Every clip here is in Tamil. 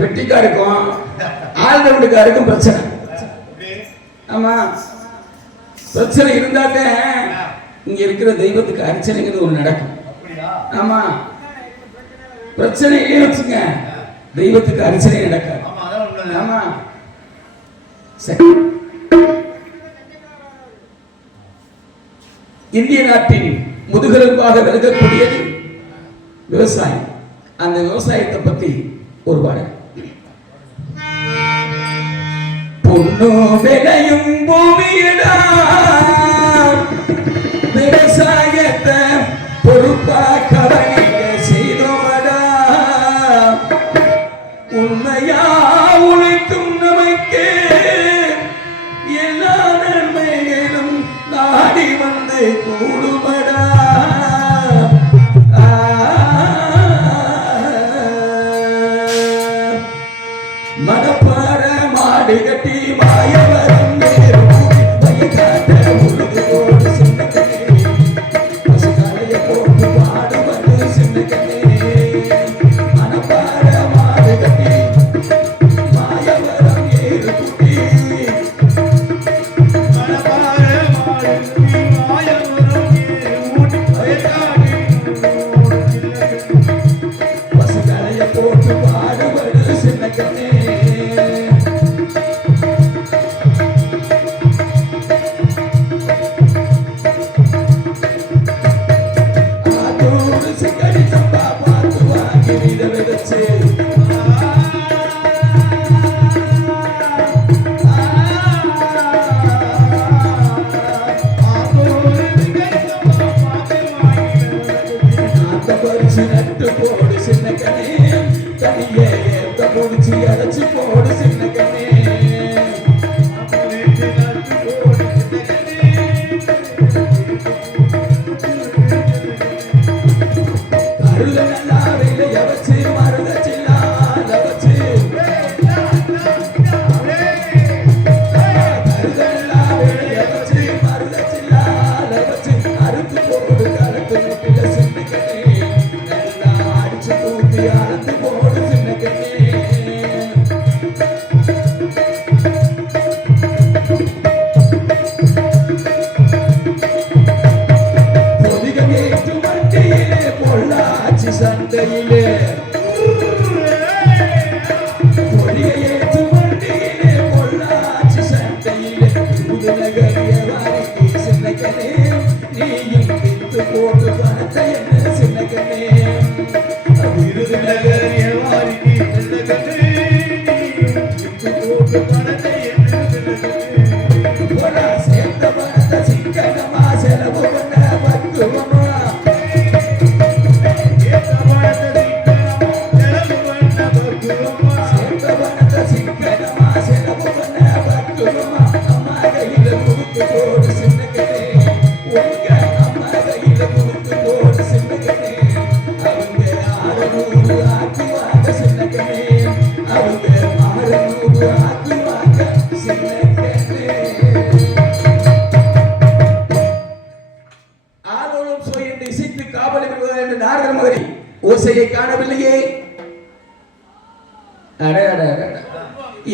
பெட்டிக்காருக்கும் ஆழ்ந்தவனுக்காருக்கும் பிரச்சனை. ஆமா, பிரச்சனை இருந்தாக்க இங்க இருக்கிற தெய்வத்துக்கு அர்ச்சனைங்கிறது ஒண்ணு நடக்கும். ஆமா, பிரச்சனை இல்லையே வச்சுங்க, தெய்வத்துக்கு அர்ச்சனை நடக்காது. ஆமா, இந்திய நாட்டின் முதுகெலும்பாக விளங்கக்கூடியது விவசாயம். அந்த விவசாயத்தை பத்தி ஒரு பாடல். பொண்ணு விளையும் பூமியிடா விவசாயத்தை பொறுப்பா கவனிக்க செய்தோடா. உண்மையா உழைக்கும் நமக்கு எல்லா நன்மைகளும் நாடி வந்து கூடுமடா. மனப்பாற மாடு கட்டி மாயவரம் வயக்காட்ட முழுது போடு சின்ன கண்ணே, பசுகாலைய போட்டு பாடுவது சின்ன கண்ணே. மனப்பாற மாடு கட்டி மாயவரம் ஏறு குட்டி, மனப்பாற மாடு கட்டி மாயவரம் ஏறு ஊட்டி வயக்காடு பசுகாலைய போட்டு பாடுவது சின்ன கண்ணே. போடு சின்ன கண்ணே, கனியே ஏத்த முடிச்சு அரைச்சு போடு சின்ன கண்ணே. கருத நல்லா வேலைய வச்சு மருத சில்லால வச்சு, கருத நல்லா வேலைய வச்சு மருத சில்லால வச்சு அறுத்து போடு கலத்து முட்டில சின்ன கண்ணே. அளந்து போடு சின்ன கண்ணே. பொதிகேற்று வண்டியிலே பொள்ளாச்சி சந்தையிலே, பொதிகேற்று வண்டியிலே பொள்ளாச்சி சந்தையிலே புதுநகரிய வாரிக்கு சின்ன கண்ணே. நீயும் வித்து போட்டு பணத்தை என்ன சின்ன கண்ணே. விருதுநகரிய வாரிக்கு சின்ன கண்ணே, வித்து போட்டு பணத்தை என்ன சின்ன கண்ணே. சேர்ந்த பணத்தை சிக்கனமா செலவு பண்ண பக்குவமா, சேர்ந்த பணத்தை சிக்கனமா செலவு பண்ண பக்குவமா. அம்மா கையில கொடுத்து போடு சின்ன கண்ணே, உங்க அம்மா கையில கொடுத்து போடு சின்ன கண்ணே. அவங்க 600 ஆக்குவாங்க சின்ன கண்ணே, அவங்க 600 ஆக்குவாங்க சின்ன கண்ணே. ஆலோலம் சோய் என்று இசைத்து காவலை விடுவதால் என்று நாரதர் மகரி ஓசையை காணவில்லையே.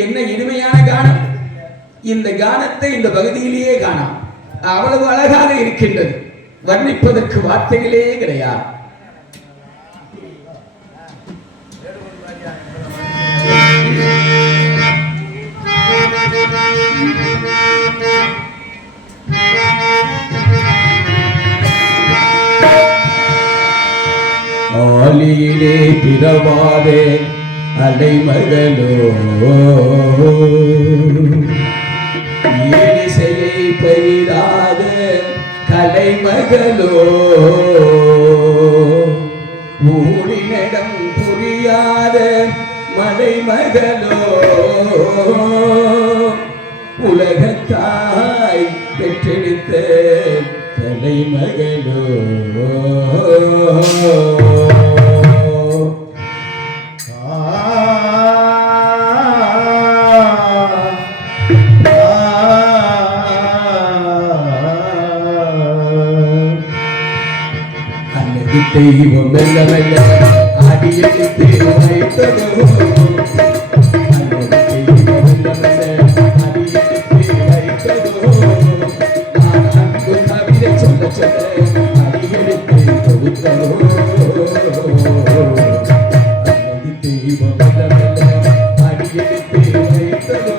என்ன இனிமையான கானம்! இந்த கானத்தை இந்த பகுதியிலேயே காணாம். அவ்வளவு அழகாக இருக்கின்றது, வர்ணிப்பதற்கு வார்த்தைகளே கிடையாது. ஆலியிலே பிறவாதே அலைமகளோ, இசையை பயிராத கலைமகளோ, ஊழினிடம் புரியாத மலைமகளோ உலகத்தாய் பெற்றெடுத்த தலைமகளோ தெய்வம் மெல்ல மெல்ல அடியெடுத்து வைத்ததோ தெய்வம் மெல்ல மெல்ல அடியெடுத்து வைத்ததோ நான் அன்பு கவிதை சொல்ல சொல்ல அடியெடுத்து கொடுத்ததோ தெய்வம் மெல்ல மெல்ல அடியெடுத்து வைத்ததோ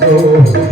Oh,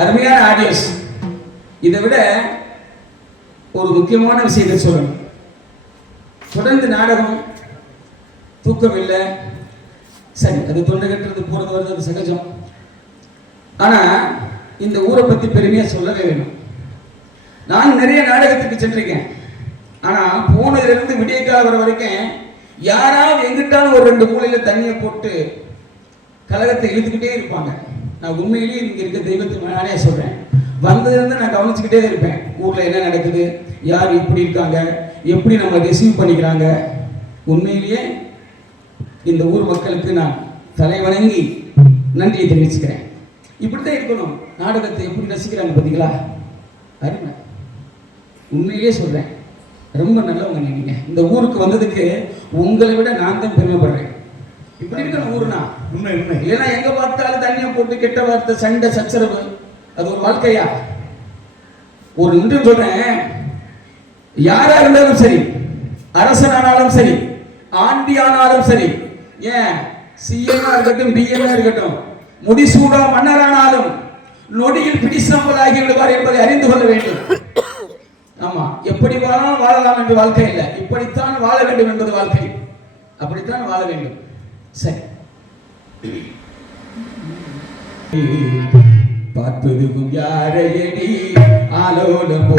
அருமையான ஆடியோஸ். இதை விட ஒரு முக்கியமான விஷயத்தை சொல்லணும். தொடர்ந்து நாடகம், தூக்கம் இல்லை, சரி, அது தொண்டை கட்டுறது போறது வருது, அது சகஜம். ஆனா இந்த ஊரை பத்தி பெருமையா சொல்லவே வேணும். நான் நிறைய நாடகத்துக்கு சென்றிருக்கேன். ஆனா போனதுல இருந்து விடிய கால வர வரைக்கும் யாராவது எங்கிட்டாலும் ஒரு 2 மூலையில தண்ணியை போட்டு கலகத்தை இழுத்துக்கிட்டே இருப்பாங்க. நான் உண்மையிலேயே இங்க இருக்க தெய்வத்துக்கு நானே சொல்றேன், வந்ததுலேருந்து நான் கவனிச்சுக்கிட்டே இருப்பேன். ஊர்ல என்ன நடக்குது, யார் எப்படி இருக்காங்க, எப்படி நம்ம ரிசீவ் பண்ணிக்கிறாங்க. உண்மையிலேயே இந்த ஊர் மக்களுக்கு நான் தலைவணங்கி நன்றியை தெரிவிச்சுக்கிறேன். இப்படித்தான் இருக்கணும். நாடகத்தை எப்படி ரசிக்கிறாங்க பார்த்தீங்களா, அருமை. உண்மையிலேயே சொல்றேன், ரொம்ப நல்லவங்க நீங்க. இந்த ஊருக்கு வந்ததுக்கு உங்களை விட நான் தான் பெருமைப்படுறேன். இப்படி இருக்கணும் ஊருனா. உண்மை உண்மை. இல்லைன்னா எங்க பார்த்தாலும் தண்ணியை போட்டு கெட்ட வார்த்தை, சண்டை, சச்சரவு, அது ஒரு வாழ்க்கையா? ஒரு நின்று சொல்றேன், யாரா இருந்தாலும் சரி, அரசனானாலும் சரி, ஆண்டியானாலும் சரி, ஏன் சிஎம்ஆ இருக்கட்டும், டிஎம்ஆ இருக்கட்டும், முடிசூடா மன்னரானாலும் நொடியில் பிடிசம்பலாகி விடுவார் என்பதை அறிந்து கொள்ள வேண்டும். ஆமா, எப்படி வாழலாம் என்று வாழ்க்கை இல்லை, இப்படித்தான் வாழ வேண்டும் என்பது வாழ்க்கை. அப்படித்தான் வாழ வேண்டும். சரி, பார்ப்பதும் யாரையடி ஆலோலம்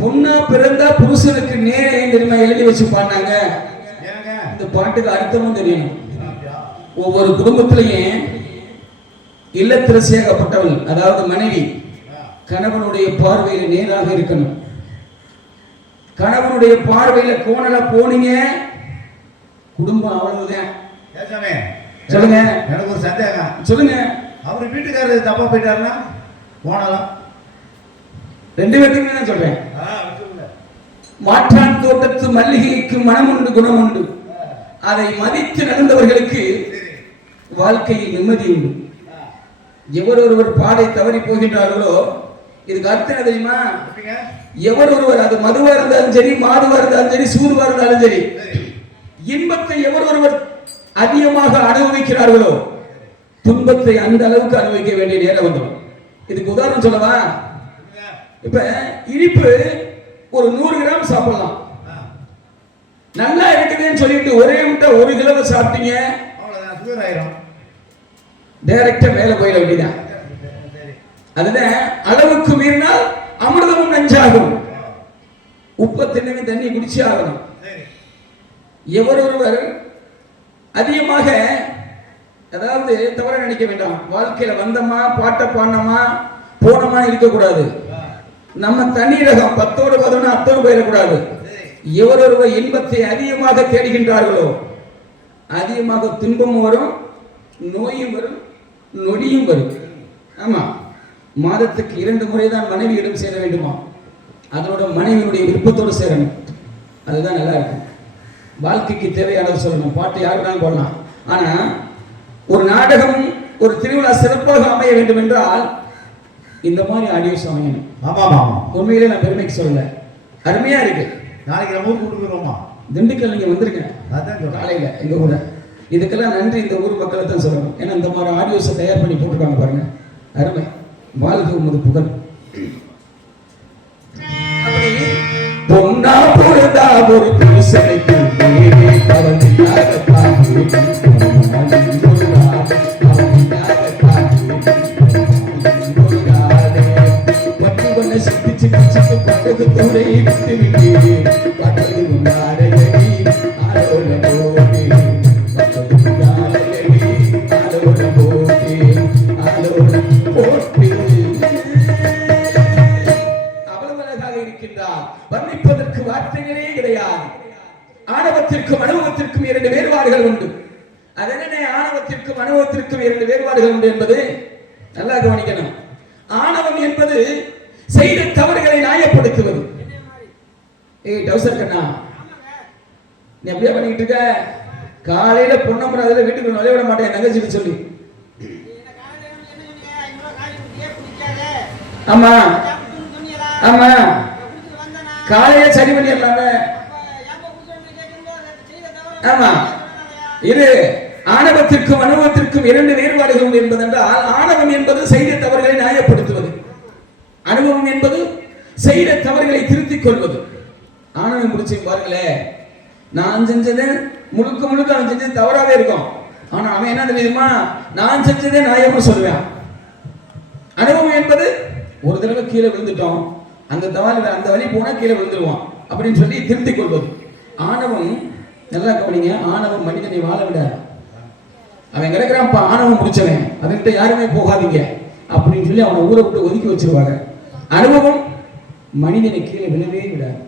பொண்ணா பிறந்தா புருஷனுக்கு நேரே தெரியுமா எழுதி வச்சு பாடினாங்க. இந்த பாட்டுக்கு அர்த்தமும் தெரியணும். ஒவ்வொரு குடும்பத்திலையும் இல்லத்திரசியாகப்பட்டவள், அதாவது மனைவி, கணவனுடைய பார்வையில் நேராக இருக்கணும். கணவனுடைய பார்வையில கோணலா போனீங்க, குடும்பம் அவ்வளவுதான். சொல்லுங்க, எனக்கு ஒரு சந்தேகம். சொல்லுங்க. அவர் வீட்டுக்காரர் தப்பா போயிட்டாருன்னா போனலாம். 2 பேருக்குமே தான் சொல்றேன். மாற்றான் தோட்டத்து மல்லிகைக்கு மனம் உண்டு, குணம் உண்டு. அதை மதித்து நடந்தவர்களுக்கு வாழ்க்கையில் நிம்மதி உண்டு. எவர் ஒருவர் பாதை தவறி போகின்றார்களோ, இதுக்கு அர்த்தம் தெரியுமா? எவர் ஒருவர், அது மதுவா இருந்தாலும் சரி, மாதுவா இருந்தாலும் சரி, சூதுவா இருந்தாலும் சரி, இன்பத்தை எவர் ஒருவர் அதிகமாக அனுபவிக்கிறார்களோ, துன்பத்தை அந்த அளவுக்கு அனுபவிக்க வேண்டிய நேரம் வந்துடும். இதுக்கு உதாரணம் சொல்லவா? இப்ப இனிப்பு ஒரு 100 கிராம் சாப்பிடலாம். நல்லா இருக்குதுன்னு சொல்லிட்டு ஒரே முட்டை 1 கிலோ சாப்பிட்டீங்க, டைரக்டா மேல போயிட வேண்டியதான். அதுதான் அளவுக்கு மீறினால் அமிர்தமும் நஞ்சாகும். உப்பை தின்னு தண்ணி குடிச்சே ஆகணும். எவர் ஒருவர் அதிகமாக அதாவது தவற நினைக்க வேண்டாம். வாழ்க்கையில வந்தமா பாட்ட பாடினமா போனமா இருக்கக்கூடாது. நம்ம தண்ணீரகம் 10ஓடு 11 அத்தோடு போயிடக்கூடாது. எவரொருவர் இன்பத்தை அதிகமாக தேடுகின்றார்களோ அதிகமாக துன்பமும் வரும், நோயும் வரும், நொடியும் வரும். ஆமா, மாதத்துக்கு 2 முறை தான் மனைவியிடம் சேர வேண்டுமா? அதனோட மனைவியினுடைய விருப்பத்தோடு சேரணும். அதுதான் நல்லா இருக்கும். வாழ்க்கைக்கு தேவையானது சொல்லணும். பாட்டு யாருனாலும் போடலாம். ஆனா ஒரு நாடகம், ஒரு திருவிழா சிறப்பாக அமைய வேண்டும் என்றால் இந்த மாதிரி ஆடியோஸ் அமையணும். ஆமா ஆமா. உண்மையிலே நான் பெருமைக்கு சொல்லல, அருமையா இருக்கு. நாளைக்கு நம்ம ஊருக்கு கூட்டு போயிருவோமா? திண்டுக்கல் நீங்க வந்துருங்க அதான் காலையில எங்க கூட. இதுக்கெல்லாம் நன்றி இந்த ஊர் மக்களை தான் சொல்லணும். ஏன்னா இந்த மாதிரி ஆடியோஸை தயார் பண்ணி போட்டிருக்காங்க பாருங்க, அருமை. வாழ்க உமது புகழ். அப்படி பொன்னா பொழுதா ஒரு புருஷனுக்கு வர்ணிப்பதற்கு வார்த்தைகளே கிடையாது. ஆணவத்திற்கும் அனுபவத்திற்கும் 2 வேறுபாடுகள் உண்டு. அதென்ன ஆணவத்திற்கும் அனுபவத்திற்கும் 2 வேறுபாடுகள் உண்டு என்பது நல்லா கவனிக்கணும். ஆணவம் என்பது செய்த தவறுகளை நியாயப்படுத்துவது. ஏய் டவுசர் கண்ணா, நீ அப்படியே பண்ணிட்டு இருக்க. காலையில பொன்னம்பரம் அதுல வீட்டுக்கு நுழைய விட மாட்டேன் தங்கச்சிட்டு சொல்லி. ஆமா ஆமா, காலையில சரி பண்ணிடலாம. ஆமா, இது ஆணவத்திற்கும் அனுபவத்திற்கும் 2 வேறுபாடுகள் உண்டு என்பதென்றால், ஆணவம் என்பது செய்த தவறுகளை நியாயப்படுத்துவது, அனுபவம் என்பது செய்த தவறுகளை திருத்திக் கொள்வது. ஆணவம் முடிச்சு பாருங்களேன், நான் செஞ்சது முழுக்க முழுக்க அவன் செஞ்சது தவறாவே இருக்கும். ஆனா அவன் என்ன தெரியுமா, நான் செஞ்சதே நியாயம்னு சொல்லுவேன். அனுபவம் என்பது ஒரு தடவை கீழே விழுந்துட்டோம், அந்த வழி போனா கீழே விழுந்துருவான் அப்படின்னு சொல்லி திருத்திக் கொள்வது. ஆணவம் நல்லா கவனிங்க, ஆணவம் மனிதனை வாழ விடாது. அவன் கிடக்குறான்ப்பா ஆணவம் முடிச்சவன், அவன்கிட்ட யாருமே போகாதீங்க அப்படின்னு சொல்லி அவனை ஊரை விட்டு ஒதுக்கி வச்சிருவாங்க. அனுபவம் மனிதனை கீழே விழவே விடாது.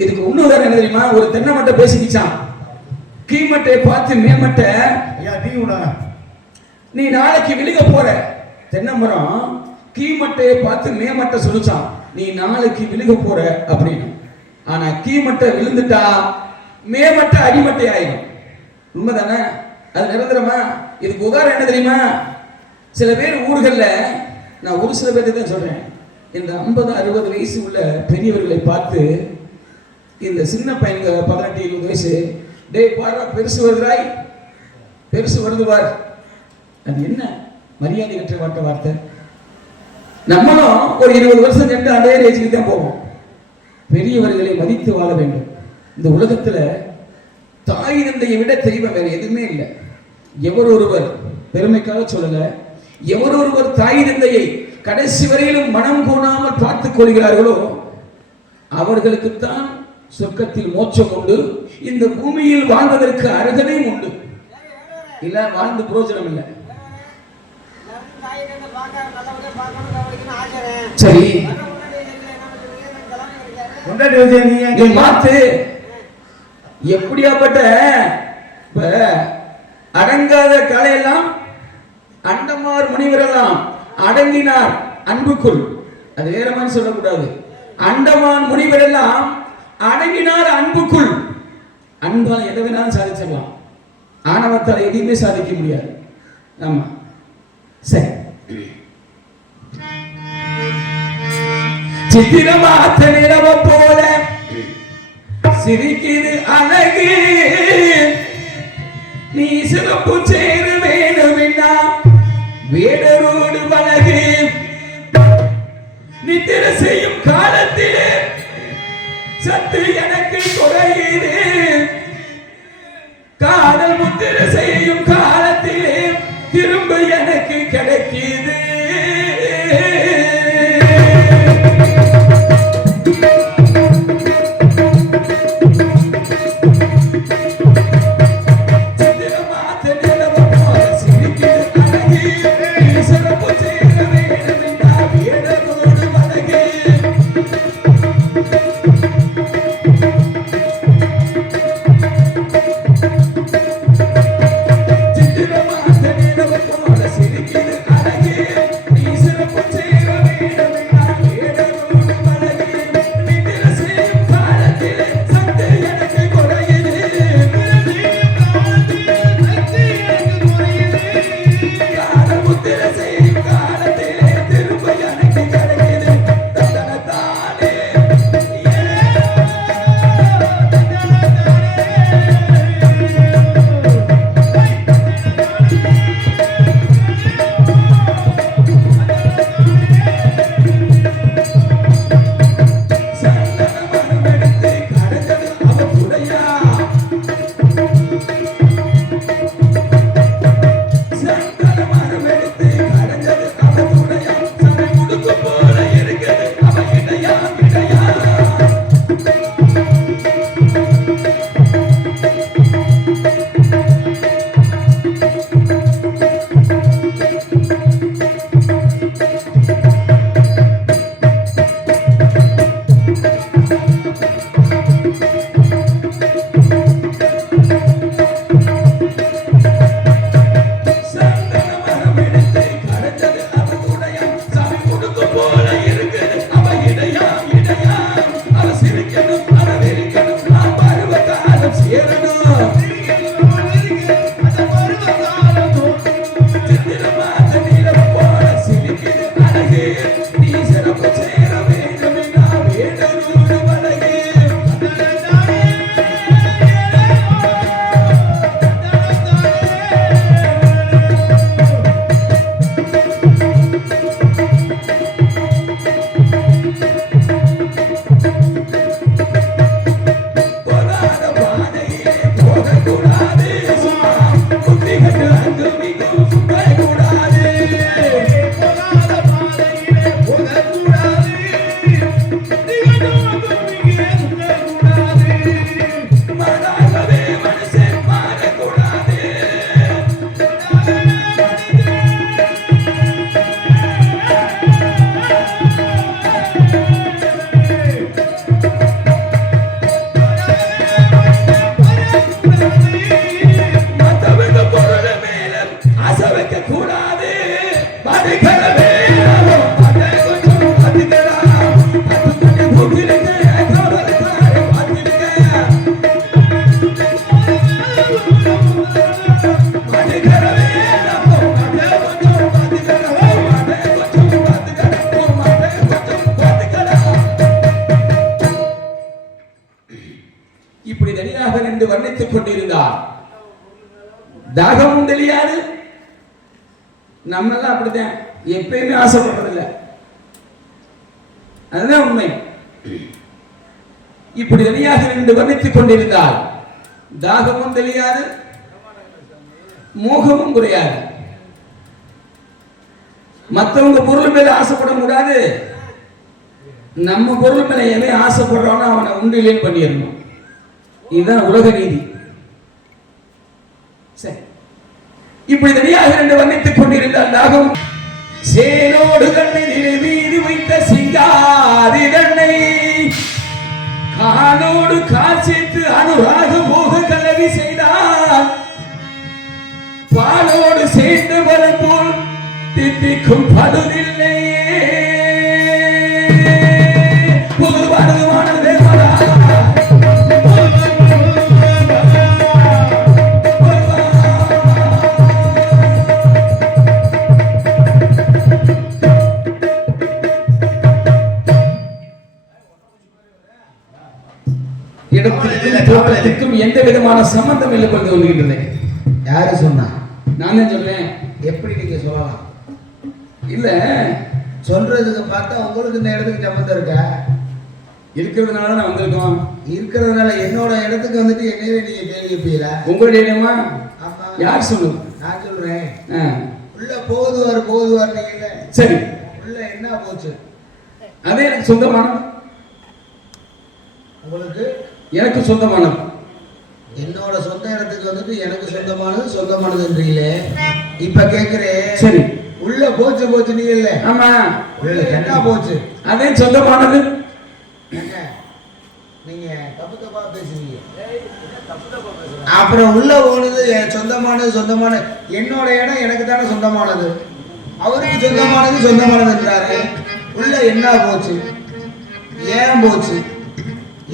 இதுக்கு இன்னொரு என்ன தெரியுமா, ஒரு தென்னை மட்டை பேசிக்கிச்சான். கீமட்டை பார்த்து மேமட்டை, நீ நாளைக்கு விழுக போற. தென்னை மரம் கீமட்டையை பார்த்து மேமட்டை சொல்லிச்சான், நீ நாளைக்கு விழுக போற அப்படின்னு. ஆனா கீமட்டை விழுந்துட்டா மேமட்டை அடிமட்டை ஆயிடும். உண்மைதானே? அது நிரந்தரமா? இதுக்கு உதாரணம் என்ன தெரியுமா, சில பேர் ஊர்கள்ல, நான் ஒரு சில பேருக்கு தான் சொல்றேன், இந்த 50-60 வயசு உள்ள பெரியவர்களை பார்த்து இந்த சின்ன பையனுங்க 18-20 வயசு, டேய் பாரு பெருசு வருதாய், பெருசு வருதுவார். அது என்ன மரியாதை கற்ற வார்த்தை? நம்மளும் ஒரு 20 வருஷம் சென்று அதே ஏஜுக்கு தான் போவோம். பெரியவர்களை மதித்து வாழ வேண்டும். இந்த உலகத்துல தாய் தந்தையை விட தெய்வம் வேற எதுவுமே இல்லை. எவர் ஒருவர், பெருமைக்காக சொல்லல, எவர் ஒருவர் தாய் தந்தையை கடைசி வரையிலும் மனம் கோணாமல் பார்த்துக் கொள்கிறார்களோ அவர்களுக்குத்தான் சொர்க்கத்தில் மோட்சம் உண்டு. இந்த பூமியில் வாழ்வதற்கு அருகதையும் உண்டு. இல்ல வாழ்ந்து பிரயோஜனம் இல்லை. சரி, நீ மாத்து. எப்படியாப்பட்ட அடங்காத கலையெல்லாம் அண்டமார் முனிவரெல்லாம் அடங்கினார் அன்புக்குள். அது வேற மாதிரி சொல்லக்கூடாது. அண்டமான் முனிவரெல்லாம் அடங்கினார் அன்புக்குள். அன்பால் எதை வேணாலும் சாதிச்சிடலாம், ஆணவத்தால் எதையுமே சாதிக்க முடியாது. ஆமா, சரி. சித்திரமாத்த நிலவ போல சிரிக்குது அழகு, நீ சிறப்பு சேரு வேணும்னா வேடரோடு பழகு. நித்திர செய்யும் காலத்திலே சத்து எனக்கு குறையுது, காதல் முத்திர செய்யும் காலத்திலே திரும்ப எனக்கு கிடைக்குது. சித்திரமாத்த நிலவ தனியாக நின்று வர்ணித்துக் கொண்டிருந்தார். தாகமும் தெரியாது. நம்ம எல்லாம் அப்படித்தான், எப்பயுமே ஆசைப்படுறதில்லை. அதுதான் உண்மை. இப்படி தனியாக நின்று வர்ணித்துக் கொண்டிருந்தால் தாகமும் தெரியாது, மோகமும் குறையாது. மற்றவங்க பொருள் மேல ஆசைப்பட கூடாது. நம்ம பொருள் மேல எவன் ஆசைப்படுறானோ அவனை உண்டிலேன் பண்ணிடணும். இதுதான் உலக நீதி. சரி, இப்படி தனியாக நின்று வர்ணித்துக் கொண்டிருந்தால் தாகம் சேனோடு கண்ணிலே வீதி வைத்த சிங்காரி தன்னை காலோடு காட்சித்து அனுராக மோக கலவி செய்தார். பாலோடு சேர்ந்து வரும் போல் தித்திக்கும் படுதில்லையே. பொதுவானது இடத்திற்கும் எந்த விதமான சம்பந்தம் இல்லை கொண்டு வருகின்றன. யாரு சொன்னா? நான் தான் சொல்றேன். எப்படி நீங்க சொல்லலாம்? இல்ல, சொல்றதுக்கு பார்த்தா உங்களுக்கு இந்த இடத்துக்கு சம்பந்தம் இருக்கா? இருக்கிறதுனால நான் வந்திருக்கோம். இருக்கிறதுனால என்னோட இடத்துக்கு வந்துட்டு என்னவே நீங்க கேள்வி கேட்பீங்களா? உங்களுடைய இடமா? ஆமா. யார் சொல்லுங்க? நான் சொல்றேன். உள்ள போகுதுவார் நீங்க. சரி, உள்ள என்ன போச்சு? அதே எனக்கு சொந்தமானது. உங்களுக்கு? எனக்கு சொந்தமானது. என்னோட சொந்த இடத்துக்கு வந்துட்டு எனக்கு சொந்தமானதுன்றீங்களே. இப்ப கேக்குறேன். சரி, உள்ள போச்சு நீ இல்ல? ஆமா. உள்ள என்ன போச்சு? அதே சொந்தமானது. நீங்க தப்பா பேசுறீங்க. அப்புறம் உள்ள போனது சொந்தமானது. என்னோட இடம் எனக்கு தானே சொந்தமானது. அவருக்கு சொந்தமானதுன்றாரு. உள்ள என்ன போச்சு? ஏன் போச்சு?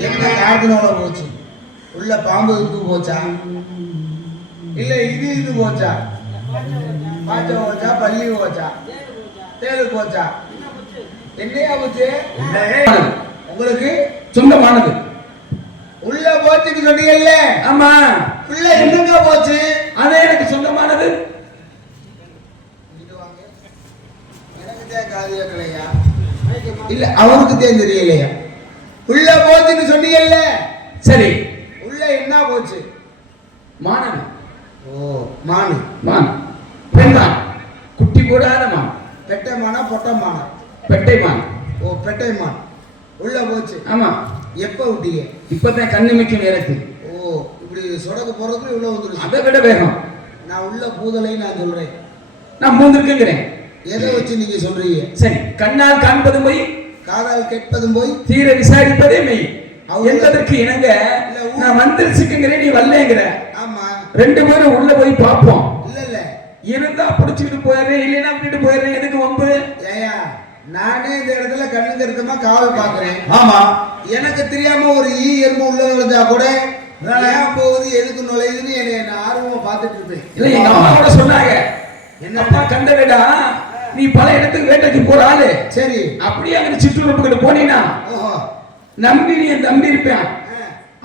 என்ன காரணத்தினால போச்சு? உள்ள பாம்பு போச்சா? இல்ல இது போச்சா? பாச்சை போச்சா? பள்ளி போச்சா? தேடு போச்சா? என்னையா போச்சு? உங்களுக்கு சொந்தமானது. உள்ள போச்சுன்னு சொன்னீங்கல்ல? ஆமா. உள்ள என்னங்க போச்சு? அதே எனக்கு சொந்தமானது. எனக்கு தான் காது கேட்கலையா? இல்ல அவருக்கு தான் தெரியலையா? உள்ள போச்சுன்னு சொன்னீங்கல்ல? சரி, உள்ள என்ன போச்சு? மானது. ஓ, மானு. பெண்மான், குட்டி போடாத மான். பெட்டை மானா பொட்டை மானா? பெட்டை மான். ஓ, பெட்டை மான் உள்ள போச்சு. ஆமா. எப்ப விட்டீங்க? இப்பதான் கண்ணிமைக்கும் நேரத்து. ஓ, இப்படி சொடக்கு போறதுக்கு உள்ள வந்துருச்சு. அதை விட வேகம். நான் உள்ள பூதலை நான் சொல்றேன். நான் பூந்திருக்குங்கிறேன். எதை வச்சு நீங்க சொல்றீங்க? சரி, கண்ணால் காண்பதும் போய், காதால் கேட்பதும் போய், தீர விசாரிப்பதே மெய் என்பதற்கு இணங்க நான் வந்துருச்சுங்கிறேன், நீ வரலங்கிற. ஆமா. ரெண்டு பேரும் உள்ள போய் பார்ப்போம். இல்ல இருந்தா புடிச்சுக்கிட்டு போயிடுறேன், இல்லைன்னா விட்டுட்டு போயிடுறேன். எதுக்கு வம்பு? ஏயா, நானே இந்த இடத்துல கண்ணுங்க இருக்கமா காவல் பாக்குறேன். ஆமா. எனக்கு தெரியாம ஒரு எறும்பு உள்ள நுழைஞ்சா கூட ஏன் போகுது, எதுக்கு நுழையுதுன்னு நான் ஆர்வமா பார்த்துட்டு இருப்பேன். இல்ல, எங்க அம்மாவோட சொன்னாங்க, என்னப்பா கண்ட வேடா, நீ பல இடத்துக்கு வேட்டைக்கு போற ஆளு. சரி, அப்படியே அங்க சிற்றுறுப்புக்கிட்ட போனீங்கன்னா நம்பி நீ என் தம்பி இருப்பேன்.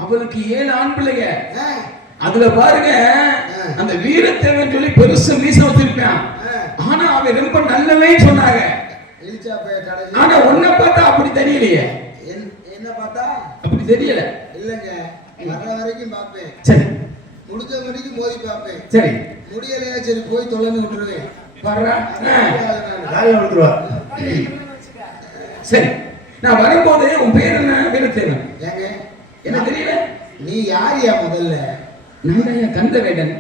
அவளுக்கு 7 ஆண் பிள்ளைங்க. அதுல பாருங்க, அந்த வீரத்தேவன் சொல்லி பெருசு மீச வச்சிருப்பான். ஆனா அவன் ரொம்ப நல்லவன் சொன்னாங்க. ஆனா உன்னை பார்த்தா அப்படி தெரியலையே. என்ன பார்த்தா அப்படி தெரியல. இல்லங்க, வர்ற வரைக்கும் பாப்பேன். சரி, முடிஞ்ச வரைக்கும் மோதி பாப்பேன். சரி, முடியலையா சரி போய் தொலைன்னு விட்டுருவேன். சரி, நான் வரும்போது உன் பேர் என்ன? வீரத்தேவன். ஏங்க என்ன தெரியல? நீ யாரியா முதல்ல? நான் கந்தவேடன்.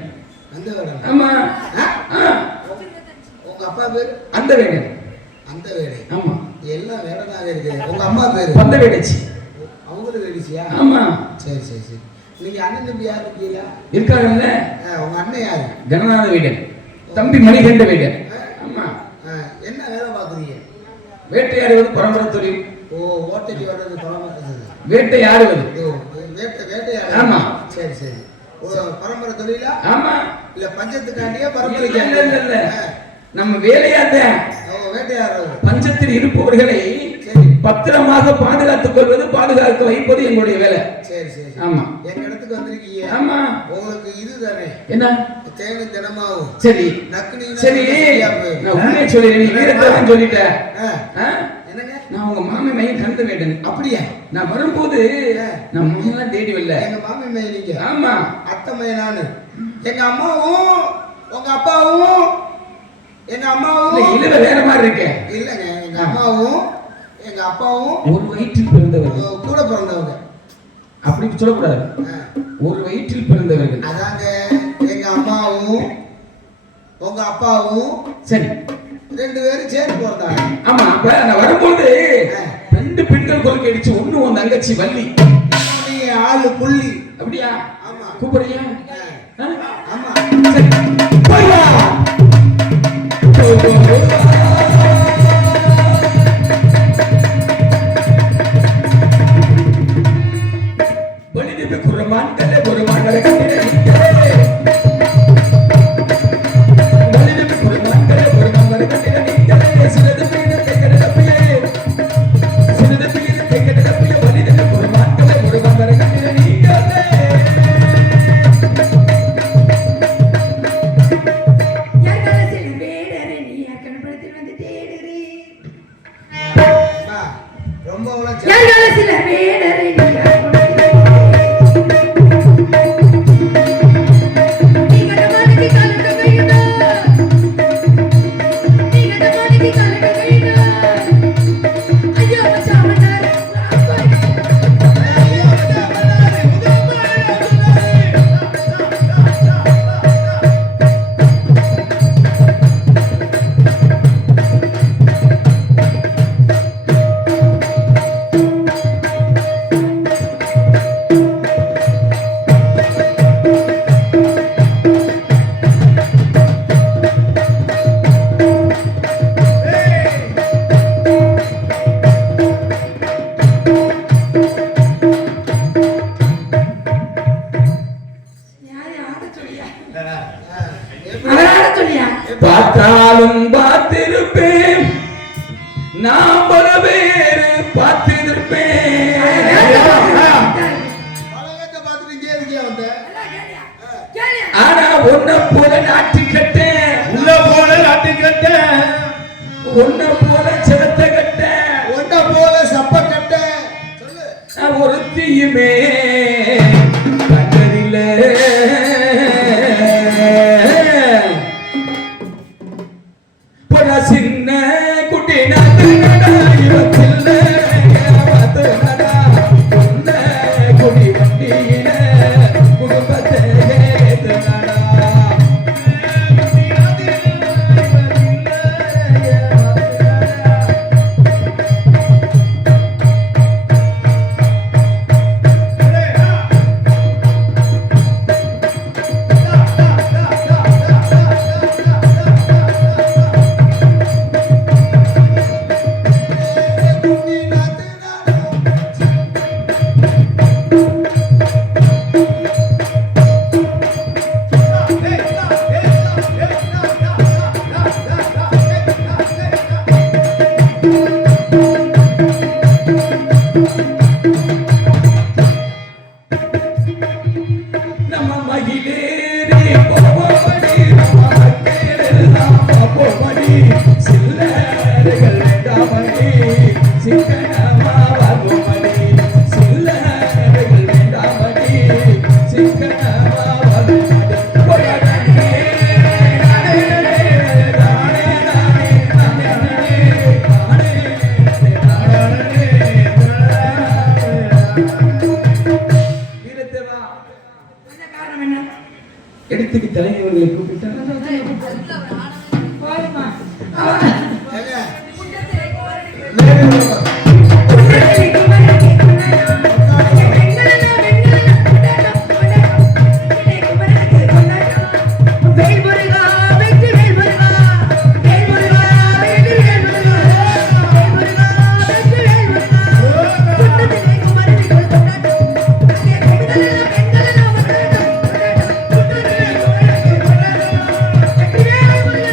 கந்தவேடன்? ஆமா. உங்க அப்பா பேரு? அந்த வேடன். அந்த வேடை? ஆமா. எல்லாம் வேடனாவே இருக்கு. உங்க அம்மா பேரு? பந்த வேடச்சி. அவங்களும் வேடிச்சியா? ஆமா. சரி சரி சரி. நீங்க அண்ணன் தம்பி யாரு இருக்கீங்களா? இருக்காங்கல்ல. உங்க அண்ணன் யாரு? கணநாத வேடன், தம்பி மணிகண்ட வேடன். ஆமா. என்ன வேலை பாக்குறீங்க? வேட்டையாடுவது பரம்பரை தொழில். ஓ, ஓட்டைக்கு வர்றது பரம்பரை. வேட்டையாடுவது. வேட்டையாடு. ஆமா. சரி சரி. பரம்பரை தொழிலா? ஆமா. இல்ல பஞ்சத்துக்காண்டியா பரம்பரை? இல்ல, நம்ம வேலையாத வேட்டையாடுறது. பஞ்சத்தில் இருப்பவர்களை சரி பத்திரமாக பாதுகாத்துக் கொள்வது, பாதுகாக்க வைப்பது எங்களுடைய வேலை. சரி சரி. ஆமா. எங்க இடத்துக்கு வந்திருக்கீங்க. ஆமா. உங்களுக்கு இது தானே. என்ன? தேனும் தினமாவும். சரி. நக்குனீங்க. சரி. நான் உண்மையை சொல்லிடுறேன். நீ வீரத்தான் சொல்லிட்ட. என்னங்க? நான் உங்க மாமி மையம் கண்டு வேண்டேன். அப்படியா? நான் வரும்போது நான் மாமெல்லாம் தேடி வரல. எங்க மாமி மையம் நீங்க. ஆமா. அத்தை மையம் நானு. எங்க அம்மாவும் உங்க அப்பாவும் எங்க அம்மாவும் இல்ல வேற மாதிரி இருக்கே. இல்லங்க, எங்க அம்மாவும் எங்க அப்பாவும் ஒரு வயிற்றில் பிறந்தவர்கள், கூட பிறந்தவங்க. அப்படி சொல்லக்கூடாது. ஒரு வயிற்றில் பிறந்தவர்கள். அதாங்க எங்க அம்மாவும் உங்க அப்பாவும் சரி 2 பேரும் சேர்ந்து பிறந்தாங்க. ஆமா. அப்ப நான் வரும்போது 2 பெண்கள் குறுக்க அடிச்சு, ஒண்ணு உன் தங்கச்சி வள்ளி, ஆளு புள்ளி. அப்படியா? ஆமா. கூப்பிடுறியா? ஆமா. சரி போய் வா. வலிதிப்பு குரமான்களே குரமான்களை கட்டிட வலிதிப்பு குரமான்களே குரமான்களை கட்டிட நீங்களே சிலது பீனத்தை கடப்பியே சிலது பீனத்தை கடப்பியே வலிதிப்பு குரமான்களே குரமான்களை கட்டிட நீங்களே. ரொம்ப பார்த்தாலும் பார்த்திருப்பேன், நான் பல பேரு பார்த்திருப்பேன். ஆனா ஒன்ன போல நாட்டி கட்டேன், உன்ன போல நாட்டி கட்டேன், ஒன்ன போல செவத்த கட்டேன், ஒன்ன போல சப்ப கட்டேன். நான் ஒருத்தியுமே கண்டதில்லை. சின்ன குட்டி நாட்டு நடா இவத்தில் பார்த்து நடா உன்ன குடி வண்டியில குடும்பத்தை நடா. எடுத்துக்கு தலைவர்களை கூப்பிட்டாங்க. Hey!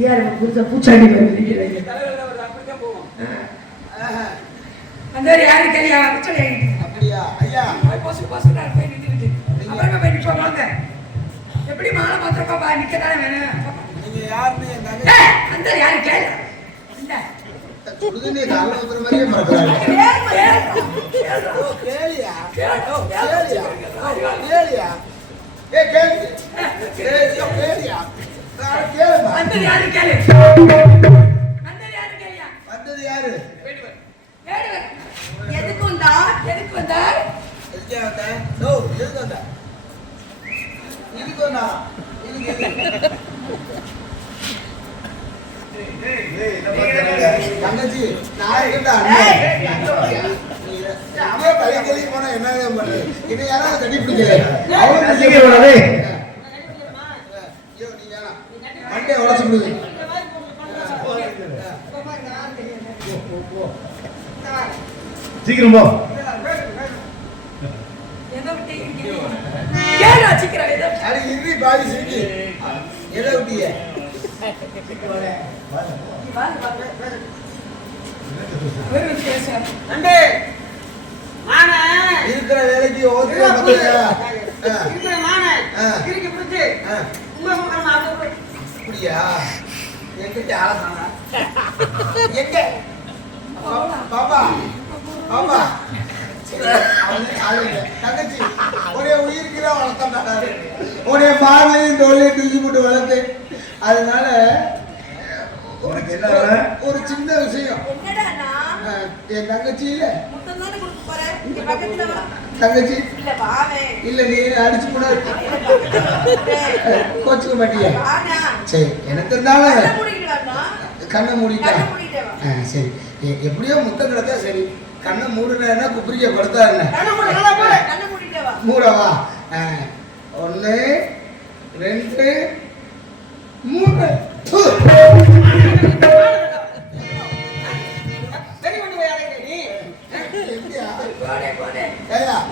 யார் புதுசா பூச்சாண்டி பண்ணிக்கிறீங்க அப்படிதான் போவோம். அந்த யாரு தெரியா சொல்லி அப்படியா ஐயா பசு நான் போய் நின்றுட்டு அப்புறமா போய் நிற்போம் வாங்க எப்படி மாலை மாத்திரப்பா நிற்கத்தானே வேணும் நீங்க யாருன்னு அந்த யாரு கேளு இல்ல சுடுது நீ கால ஊத்துற மாதிரியே மறக்கறாங்க கேளியா கேளியா ஏ கேளு கேளியா கேளுமா அந்த யாரு கேளு அந்த யாரு கேளியா வந்தது யாரு வேடுவர் எதுக்கு வந்தா எதுக்கு வந்தா எதுக்கு வந்த நோ எதுக்கு வந்த இதுக்கு வந்தா தங்கச்சி நான் இருக்கா பைக்கலி போனா என்ன பண்றது இதை யாராவது கட்டி பிடிக்கல ஐயோ நீ வேணாம் மண்டே உடச்சு விடுது சீக்கிரம் போ ஏதோ கேளா சீக்கிரம் ஏதோ அடி இன்றி பாதி சிக்கி எதை விட்டிய இருக்கிற வேலைக்கு அப்படியா எங்கிட்ட ஆளா எங்க பாப்பா பாப்பா தங்கச்சி ஒரே உயிருக்கு தான் வளர்த்தான் ஒரே பார்வையும் தோல்லையும் தூக்கி போட்டு வளர்த்து அதனால ஒரு சின்ன விஷயம் என் தங்கச்சி இல்ல தங்கச்சி இல்ல நீ அடிச்சு கூட கோச்சுக்க மாட்டியா சரி எனக்கு இருந்தாலும் கண்ணை மூடிட்டா சரி எப்படியோ முத்தம் கிடத்தா சரி கண்ணை மூடுனா குப்பிரிக்க படுத்தா என்ன மூடவா 1 2 3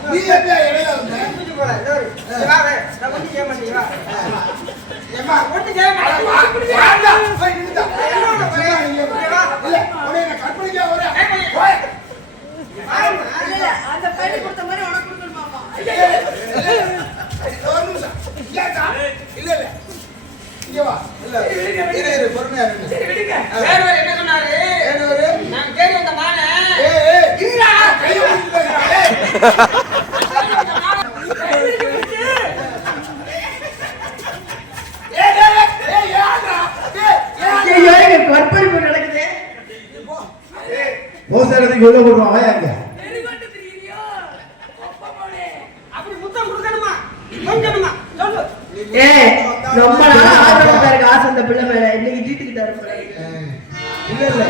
நீ எப்ப இடையில வந்த அந்த பையன் கொடுத்த மாதிரி உனக்கு கொடுக்கணுமாமா இல்ல இல்ல இங்க வா இல்ல இரு பொறுமையா இரு சரி விடுங்க வேறவர் என்ன சொன்னாரு ஏனோரு நான் தேடி வந்த மானை ஏய் இல்லடா கை ஊத்திடா கற்பழிப்பு நடக்குது போஸ்டருக்கு உள்ள போடுவாங்க அங்க எலிகொண்டு திரியறியோ அப்பா போடே அப்படி முத்தம் கொடுக்கணுமா கொஞ்சமா சொல்லு ஏய் ரொம்ப நாளா ஆசைப்பட்டா இருக்கு ஆசை அந்த பிள்ளை மேல இன்னைக்கு தீட்டுக்கிட்டாரு இல்ல இல்ல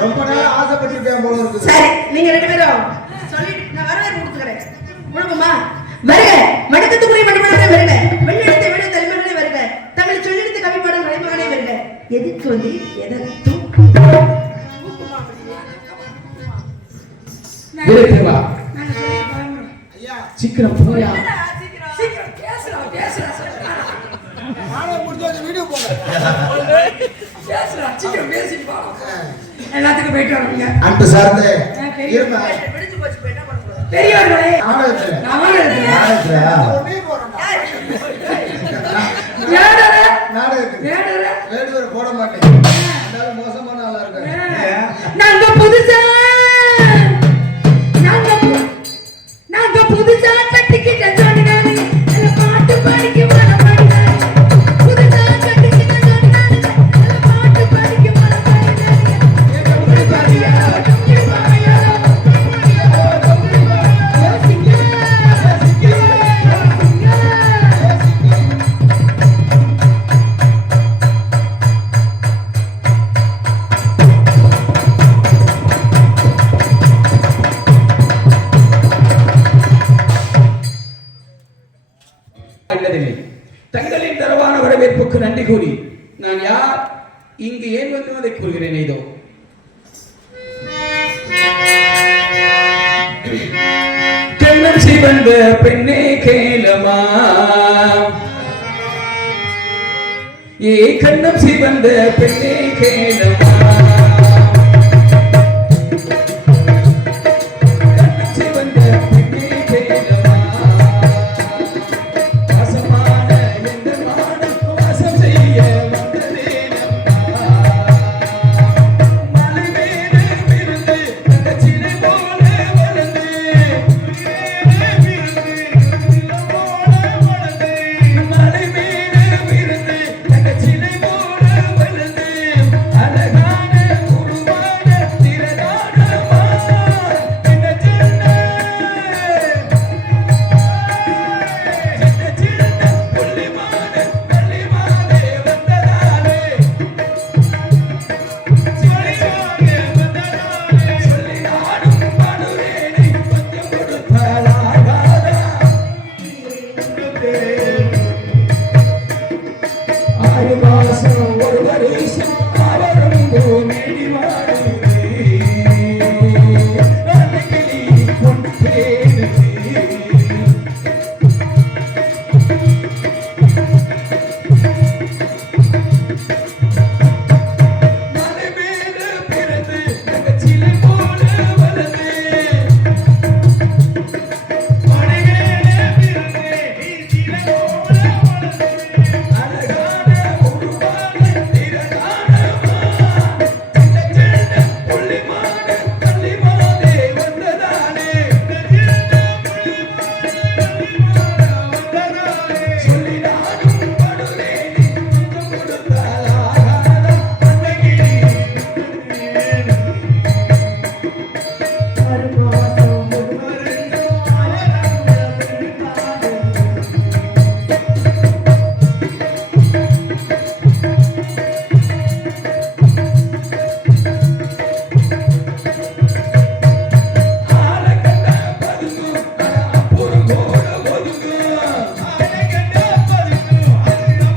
ரொம்ப நாள் ஆசைப்பட்டிருக்கேன் போல இருக்கு சரி நீங்க ரெண்டு பேரும் சொல்லிட்டு நான் வரவேற்பு கொடுத்துக்கிறேன் முழுக்குமா வருக வணக்கத்துக்குரிய மணிமணி வருக வெள்ளெடுத்த விட தலைமகனே வருக தமிழ் சொல்லெடுத்து கவி பாடும் கலைமகனே வருக எதுக்கு வந்து எதற்கு இருக்குவா ஐயா சீக்கிரம் போயா சீக்கிரம் பேசுறா மாலை முடிஞ்சு அந்த வீடியோ போங்க பேசுறா சீக்கிரம் பேசிட்டு போ எல்லாத்துக்கும் போயிட்டு வரீங்க அன்பு சார்ந்த இருமா விடுச்சு போச்சு போய் என்ன பண்ணுறது பெரியவர்களே நாடகத்துல நாடகத்துல ஒண்ணே போறோம் நாடகத்துல வேடுவர் போட மாட்டேன் அதனால மோசமான ஆளா இருக்காங்க நாங்க புதுசா கட்டிக்கிட்ட சொன்னாங்க பாட்டு பாடிக்க வர மாட்டாங்க புதுசா கட்டிக்கிட்ட சொன்னாங்க பாட்டு பாடிக்க வர தங்களின் தரவான வரவேற்புக்கு நன்றி கூறி நான் யார் இங்கு ஏன் வந்து கூறுகிறேன் இதோ கண்ணம் சிவந்த பெண்ணே கேளமா ஏ கண்ணம் சிவந்த பெண்ணே கேளமா கண்ணம் சிவந்த பெண்ணே கேளமா வாசமான எந்த மானம் வாசம் செய்ய வந்ததேனம்மா மலை மேலே விருந்து அந்த சிலை போல வளர்ந்து மலை மேலே விருந்து அந்த சிலை போல வளர்ந்து அழகான உருவான திரளானமா இந்த சின்ன புள்ளிமான பள்ளிமானே வந்ததாலே சொல்லி நாடும் படுவேனை கொஞ்சம் கொடுத்தாலாகாதா ஆறு மாசம் ஒரு வருஷம் அவரும் மேடி வாடுவே அன்னைக்கு நீ கொண்டு மலை மேல பிறந்து தங்கச்சிலை போல வளர்ந்து மலை மேல பிறந்து நீ சிலை போல வளர்ந்து அழகான உருவான திரளானமா இந்த சின்ன புள்ளிமான பள்ளிமானே வந்ததாலே சொல்லி நானும் படுவேனே கொஞ்சம் கொடுத்தாலாகாதா அன்னைக்கு ஆலக்கட்ட பதுங்கும் அப்புறம் கூட ஒதுங்கும் ஆலக்கட்ட பதுங்கும் அப்புறம்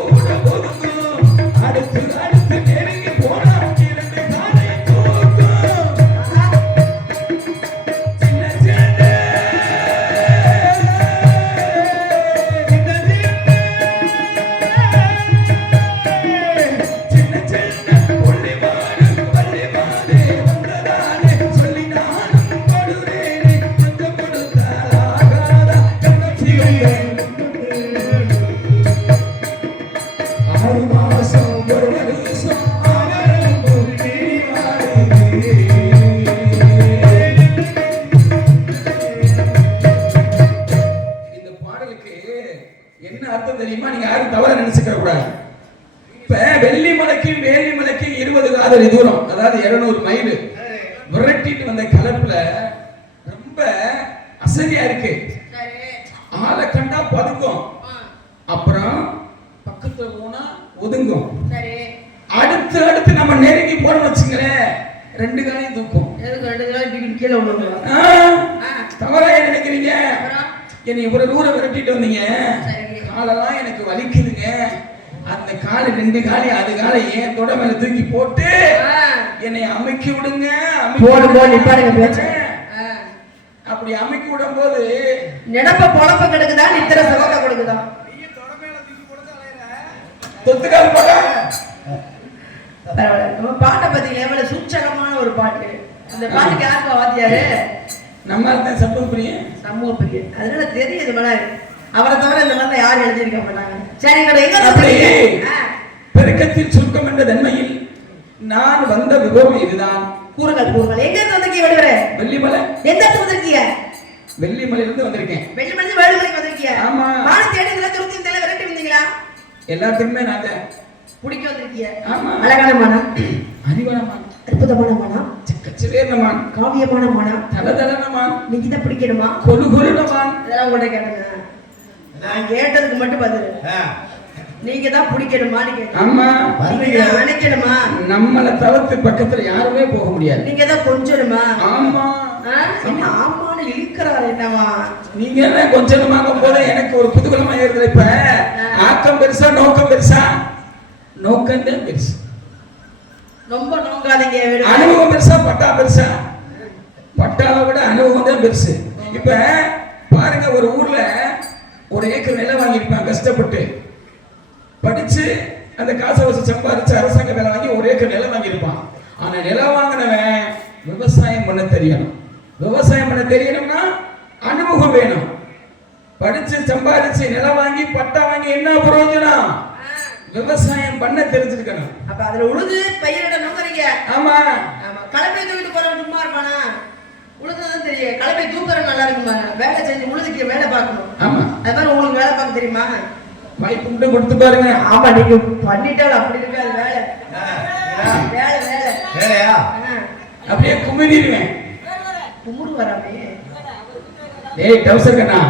கூட ஒதுங்கும் அடுத்து அடுத்து நெருங்கி போனா இரண்டு காலை தூக்கும் சின்ன சின்ன சின்ன சின்ன புள்ளிமானே பள்ளிமானே வந்ததாலே சொல்லி நானும் படுவேனே கொஞ்சம் கொடுத்தாலாகாதா கண்ணச்சிகளே ஆறு மாசம் ஒரு வருஷம் அவரும் மேடி வாடுவே இந்த பாடலுக்கு என்ன அர்த்தம் தெரியுமா? நீங்க யாரும் தவற நினைச்சுக்க கூடாது. இப்ப வெள்ளிமலைக்கும் வேலிமலைக்கும் 20 காதலி தூரம், அதாவது 200 மைல் விரட்டிட்டு வந்த கலப்புல ரொம்ப அசதியா இருக்கு. ஆளை கண்டா பதுக்கும், அப்புறம் பக்கத்துல போனா ஒதுங்கும். அடுத்து அடுத்து நம்ம நெருங்கி போனோம்னு வச்சுங்களேன், 2 காலையும் தூக்கும். கீழே விழுந்து தவறா ஏன் நினைக்கிறீங்க? என்னை இவ்வளவு தூரம் விரட்டிட்டு வந்தீங்க, காலெல்லாம் எனக்கு வலிக்குதுங்க. அந்த காலை 2 காலை அது காலை ஏன் தொட மேல தூக்கி போட்டு என்னை அமைக்கி விடுங்க, அப்படி அமைக்கி விடும் போது நினப்ப பொழப்ப கெடுக்குதா, நித்திர சுகத்தை கொடுக்குதா? தொத்துக்கால் போட பரவாயில்ல. நம்ம பாட்டை பத்தி எவ்வளவு சூச்சகமான ஒரு பாட்டு. அந்த பாட்டுக்கு யாருப்பா வாத்தியாரு? நம்ம தான் சமூக பிரியன். சமூக பிரியன். அதனால தெரியுது மலர், அவரை தவிர இந்த மாதிரி யாரும் எழுதியிருக்க மாட்டாங்க. சரி, எங்க அப்படி பெருக்கத்தில் சுருக்கம் என்ற தன்மையில் நான் வந்த விபவம் இதுதான். கூறுங்கள் கூறுங்கள். எங்க இருந்து வந்திருக்கீங்க? விடுவரே வெள்ளிமலை. எந்த இடத்துல வந்திருக்கீங்க? வெள்ளிமலையில இருந்து வந்திருக்கேன். வெள்ளிமலை வேலுமலைக்கு வந்திருக்கீங்க? ஆமா. மானத்தை எடுங்களா, துருத்தி தலை விரட்டி வந்தீங்களா? எல்லாத்துக்குமே நான் தான் பிடிக்க வந்திருக்கீங்க. ஆமா. அழகான மனம், அறிவான மனம், அற்புதமான மனம், சக்கச்சவேர்னமான், காவியமான மனம், தலதலனமான், நீங்க தான் பிடிக்கணுமா? கொலு கொலுனமான். இதெல்லாம் உங்கள்கிட்ட கேட்டேங்க. நான் கேட்டதுக்கு மட்டும் பதில், நீங்க தான் பிடிக்கணுமான்னு கேட்டேன். ஆமா. நீங்க நினைக்கணுமா? நம்மள தவிர்த்து பக்கத்துல யாருமே போக முடியாது. நீங்க தான் கொஞ்சணுமா? ஆமா. என்ன ஆமான்னு இழுக்கிறாரு என்னவா? நீங்க என்ன கொஞ்சம் வாங்கும் போது எனக்கு ஒரு புதுகுலமா ஏறுது. இப்ப ஆக்கம் பெருசா நோக்கம் பெருசா? நோக்கம் தான் பெருசு. ரொம்ப நோக்காதீங்க. அனுபவம் பெருசா பட்டா பெருசா? பட்டாவை விட அனுபவம் தான் பெருசு. இப்ப பாருங்க, ஒரு ஊர்ல ஒரு ஏக்கர் நிலம் வாங்கியிருப்பான் கஷ்டப்பட்டு படிச்சு அந்த காசை வச்சு சம்பாதிச்சு அரசாங்க வேலை வாங்கி ஒரு ஏக்கர் நிலம் வாங்கியிருப்பான். ஆனா நிலம் வாங்கினவன் விவசாயம் பண்ண தெரியணும். விவசாயம் பண்ண தெரியணும்னா அனுபவம் வேணும். படிச்சு சம்பாதிச்சு நிலம் வாங்கி பட்டா வாங்கி என்ன பிரயோஜனம்? விவசாயம் பண்ண தெரிஞ்சிருக்கணும். அப்ப அதுல உழுது பயிரிடணும்ங்கறீங்க. ஆமா ஆமா. கலப்பை தூக்கிட்டு போறவன் சும்மா இருப்பானா? உழுதுதான் தெரியும். கலப்பை தூக்குறது நல்லா இருக்குமா? வேலை செஞ்சு உழுதுக்கு வேலை பார்க்கணும். ஆமா. அது மாதிரி உங்களுக்கு வேலை பார்க்க தெரியுமா? வாய்ப்பு மட்டும் கொடுத்து பாருங்க. ஆமா, நீங்க பண்ணிட்டாலும் அப்படி இருக்காது வேலை. வேலை வேலை வேலையா? அப்படியே குமிரிடுவேன். குமுறு வராமே. ஏய் டவுசர் கண்ணா,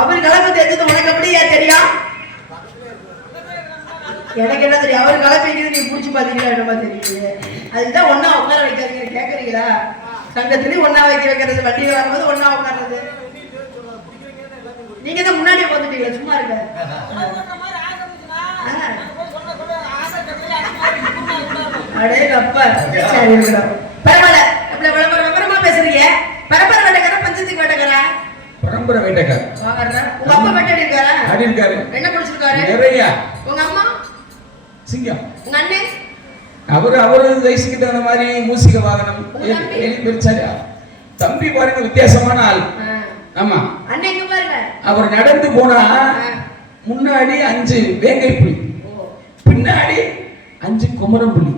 அவர் கலப்பை தெரிஞ்சது உனக்கு அப்படியே தெரியும்? எனக்கு என்ன தெரியும்? அவர் கலப்பைக்குது நீங்க புடிச்சு பாத்தீங்களா என்னமா தெரியுது? அதுதான் ஒன்னா உட்கார வைக்காதீங்க. கேக்குறீங்களா? சங்கத்திலயும் ஒன்னா வைக்கிறது, வண்டியில வரும்போது ஒன்னா உட்கார்றது. நீங்க தான் முன்னாடியே வந்துட்டீங்களா? சும்மா இருக்க. அடே அப்பா, சரி இருக்கா? பரவாயில்ல. இப்ப விவரமா பேசுறீங்க. பரம்பரை வேட்டைக்கார பஞ்சத்துக்கு வேட்டைக்காரா? பரம்பரை வேட்டைக்கார. உங்க அப்பா வேட்டையாடி இருக்காரா? ஆடி இருக்காரு. என்ன பிடிச்சிருக்காரு? நிறைய. உங்க அம்மா? சிங்கம். உங்க அண்ணன்? அவரு வயசுக்கு தகுந்த மாதிரி மூசிக வாகனம் பிரிச்சாரு. தம்பி பாருங்க வித்தியாசமான ஆள். ஆமா. அண்ணன் எங்க பாருங்க. அவர் நடந்து போனா முன்னாடி 5 வேங்கை புலி, பின்னாடி 5 குமரம் புலி,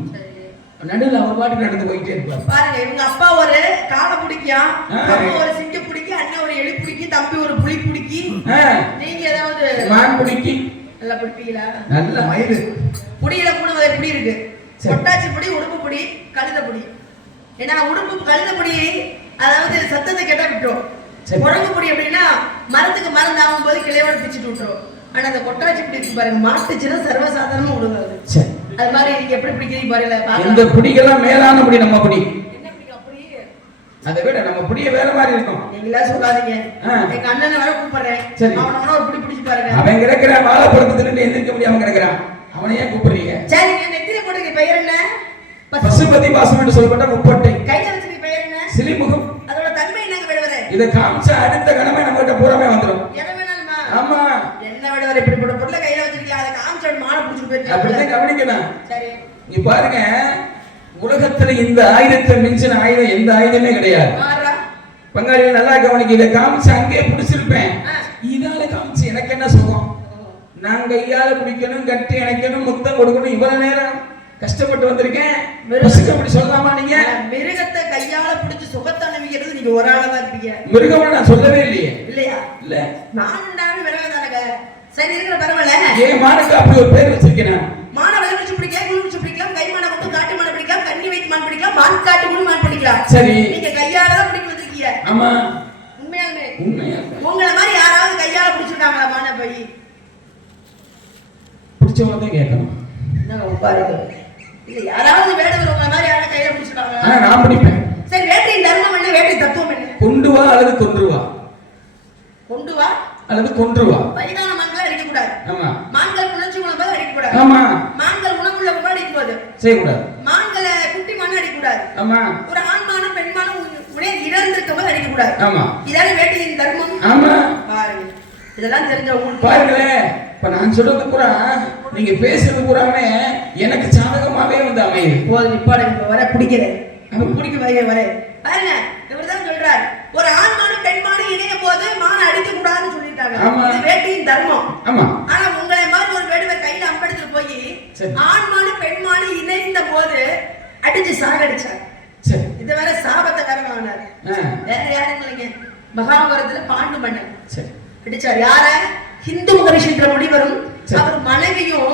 நடுவில் அவர் பாட்டு நடந்து போயிட்டே இருப்பார். பாருங்க, இவங்க அப்பா ஒரு காளை பிடிக்கும், அம்மா ஒரு சிங்கம் பிடிக்கும், அண்ணன் ஒரு எலி பிடிக்கும், தம்பி ஒரு புலி பிடிக்கும், நீங்க ஏதாவது மான் பிடிக்கும். நல்லா பிடிப்பீங்களா? நல்ல மயிறு. புடியில 3 வகை புடி இருக்கு. கொட்டாச்சி புடி, உடுப்பு புடி, கழுத புடி. ஏன்னா உடுப்பு கழுத புடி அதாவது சத்தத்தை கேட்டா விட்டுரும். குரங்கு புடி அப்படின்னா மரத்துக்கு மரம் தாவும் போது கிளையோட பிச்சுட்டு விட்டுரும். ஆனா அந்த கொட்டாச்சி புடி இருக்கு பாருங்க, மாட்டுச்சுன்னா சர்வசாதாரணமா விடுவாரு. அது மாதிரி நீங்க எப்படி பிடிக்கிறீங்க பாருங்க. இந்த புடிக்கெல்லாம் மேலான புடி நம்ம புடி. என்ன புடி அப்படி? அதை விட நம்ம புடிய வேற மாதிரி இருக்கும். நீங்களா சொல்லாதீங்க. எங்க அண்ணனை வர கூப்பிடுறேன். அவன ஒரு புடி பிடிச்சு பாருங்க. அவன் கிடக்குறான், வாழைப்பழத்துல இருந்து எந்திரிக்க முடியாம கிடக்குறான். அவனை ஏன் கூப்பிடுறீங்க? சரி, நீங்க நெத்தியில போடுறீங்க பெயர் என்ன? பசுபதி பாசம் என்று சொல்லப்பட்ட முப்பட்டை. கையில வச்சிருக்க பெயர் என்ன? சிலிமுகம். அதோட தன்மை என்னங்க விடுவரே? இத காமிச்ச அடுத்த கணமே நம்ம கிட்ட பூராமே வந்துரும். என்ன வேணாலுமா? ஆமா. என்ன விடுவரே இப்படி போட பொருளை கையில வச்சிருக்கீங்க, அதை காமிச்ச மாலை புடிச்சு போயிருக்கு. அப்படியே கவனிக்கணும். சரி, இங்க பாருங்க, உலகத்துல இந்த ஆயுதத்தை மிஞ்சின ஆயுதம் எந்த ஆயுதமே கிடையாது. பங்காளிகள் நல்லா கவனிக்க. இதை காமிச்சு அங்கேயே பிடிச்சிருப்பேன். இதால காமிச்சு எனக்கு என்ன சுகம்? நான் கையால பிடிக்கணும், கட்டி அணைக்கணும், முத்தம் கொடுக்கணும், இவ்வளவு நேரம் கஷ்டப்பட்டு வந்திருக்கேன். அப்படி சொல்லலாமா? நீங்க மிருகத்தை கையால பிடிச்சு சுகத்தை அனுபவிக்கிறது நீங்க ஒரு ஆளா தான் இருப்பீங்க. மிருகம் நான் சொல்லவே இல்லையே. இல்லையா? இல்ல, நான் மிருகம் தானங்க. சரி, இருக்கிற பரவாயில்ல. ஏன் மானுக்கு அப்படி ஒரு பேர் வச்சிருக்கேன்? மான விளைவிச்சு பிடிக்கலாம், குளிச்சு பிடிக்கலாம், கை மான கொண்டு காட்டு மான பிடிக்கலாம், கண்ணி வைத்து மான் பிடிக்கலாம், மான் காட்டு குழு மான் பிடிக்கலாம். சரி, நீங்க கையால தான் பிடிக்க வந்திருக்கீங்க. ஆமா, உண்மையாலுமே உண்மையா? உங்களை மாதிரி யாராவது கையால பிடிச்சிருக்காங்களா மான போய்? பிடிச்சவங்க கேட்கணும். என்ன பாருங்க, இல்ல யாராவது வேடுவர் உங்களை மாதிரி யாராவது கையில பிடிச்சிருக்காங்களா? நான் பிடிப்பேன். சரி, வேட்டையின் தர்மம் என்ன, வேட்டை தத்துவம் என்ன? கொண்டு வா அல்லது கொன்றுவா. கொண்டு வா அல்லது கொன்றுவா. வயதான மான்களை அடிக்க கூடாது. ஆமா. மான்கள் உணர்ச்சி உணர்வு அடிக்க கூடாது. ஆமா. மான்கள் உணவுள்ள கூட அடிக்க கூடாது. செய்ய கூடாது. மான்களை குட்டி மான் அடிக்க கூடாது. ஆமா. ஒரு ஆண்மானும் பெண்மானும் உடனே இறந்திருக்கும்போது அடிக்க கூடாது. ஆமா. இதான வேட்டையின் தர்மம். ஆமா. பாருங்க, இதெல்லாம் தெரிஞ்சவங்க பாருங்களே. இப்ப நான் சொல்றது பூரா நீங்க பேசுறது பூராமே எனக்கு சாதகமாவே வந்து அமையுது. போது நிப்பாடு, இப்ப வர பிடிக்கிறேன். அவன் பிடிக்க வர பாருங்க, இவர்தான் சொல்றார், ஒரு ஆண்மானும் பெண்மானும் இணைய போது மான அடிக்க கூடாதுன்னு சொல்லிட்டாங்க. இது வேட்டையின் தர்மம். ஆமா. ஆனா உங்களை மாதிரி ஒரு வேடுவர் கையில அம்பெடுத்து போய் ஆண்மானும் பெண்மானும் இணைந்த போது அடிச்சு சாகடிச்சார். சரி, இது வேற சாபத்தை காரணமானார். வேற யாரும் இல்லைங்க, மகாபாரதத்துல பாண்டு மன்னன். சரி, அடிச்சார். யார? ஹிந்து மகரிஷின்ற முனிவரும் அவர் மனைவியும்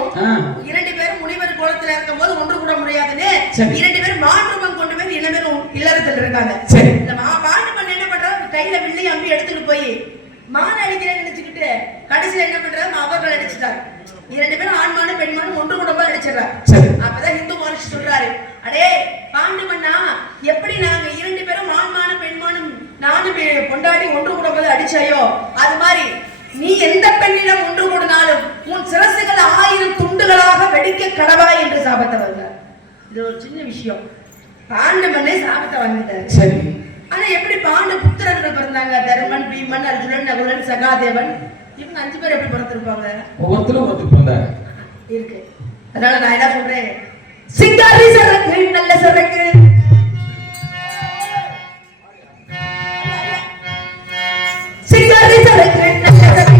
2 பேரும் முனிவர் கோலத்துல இருக்கும் போது ஒன்று கூட முடியாதுன்னு 2 பேரும் மாற்றுமம் கொண்டு போய் இனமேரும் இல்லறத்தில் இருக்காங்க. இந்த பாண்டு மன்னன் என்ன பண்றாரு, கையில வில்லி அம்பி எடுத்துட்டு போய் மான் அடிக்கிறேன்னு நினைச்சுக்கிட்டு கடைசியில என்ன பண்றாரு, அவர்கள் அடிச்சுட்டாரு. 2 பேரும் ஆண்மானும் பெண்மானும் ஒன்று கூட போய் அடிச்சிடறாரு. அப்பதான் ஹிந்து மகரிஷி சொல்றாரு, அடே பாண்டு மன்னா, எப்படி நாங்க 2 பேரும் ஆண்மானும் பெண்மானும் 4 பேர் கொண்டாடி ஒன்று கூட போய் அடிச்சாயோ, அது மாதிரி நீ எந்த பெண்ணிடம் ஒன்று கூடினாலும் உன் சிரசுகள் 1000 துண்டுகளாக வெடிக்க கடவாய் என்று சாபத்தை வந்தார். இது ஒரு சின்ன விஷயம். பாண்டு மன்னே சாபத்தை வாங்கிட்டாரு. சரி, ஆனா எப்படி பாண்டு புத்திரர்கள் பிறந்தாங்க? தர்மன், பீமன், அர்ஜுனன், நகுலன், சகாதேவன், இவங்க 5 பேர் எப்படி பிறந்திருப்பாங்க? ஒவ்வொருத்தரும் ஒருத்தர் பிறந்தாங்க இருக்கு. அதனால நான் என்ன சொல்றேன், சிங்காரி சரக்கு நல்ல சரக்கு, சிங்காரி சரக்கு நல்ல சரக்கு,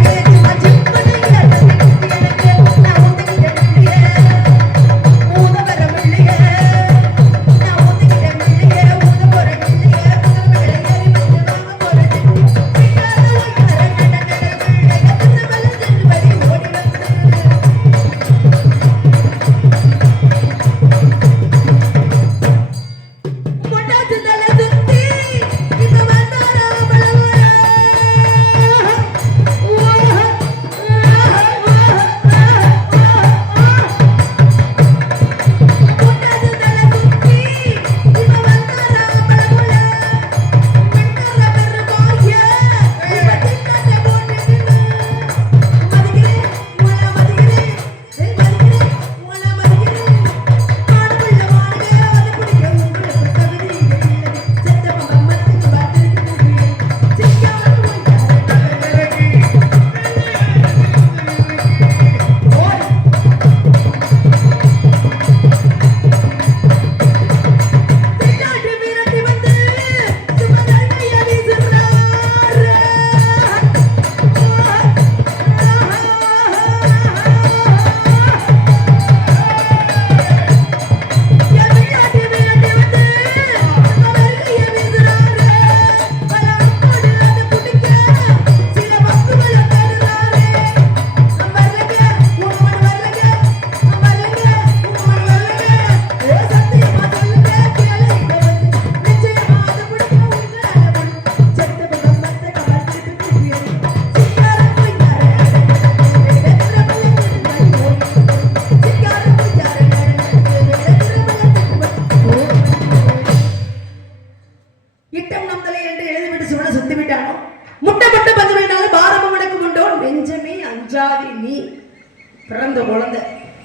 பிறந்த குழந்தை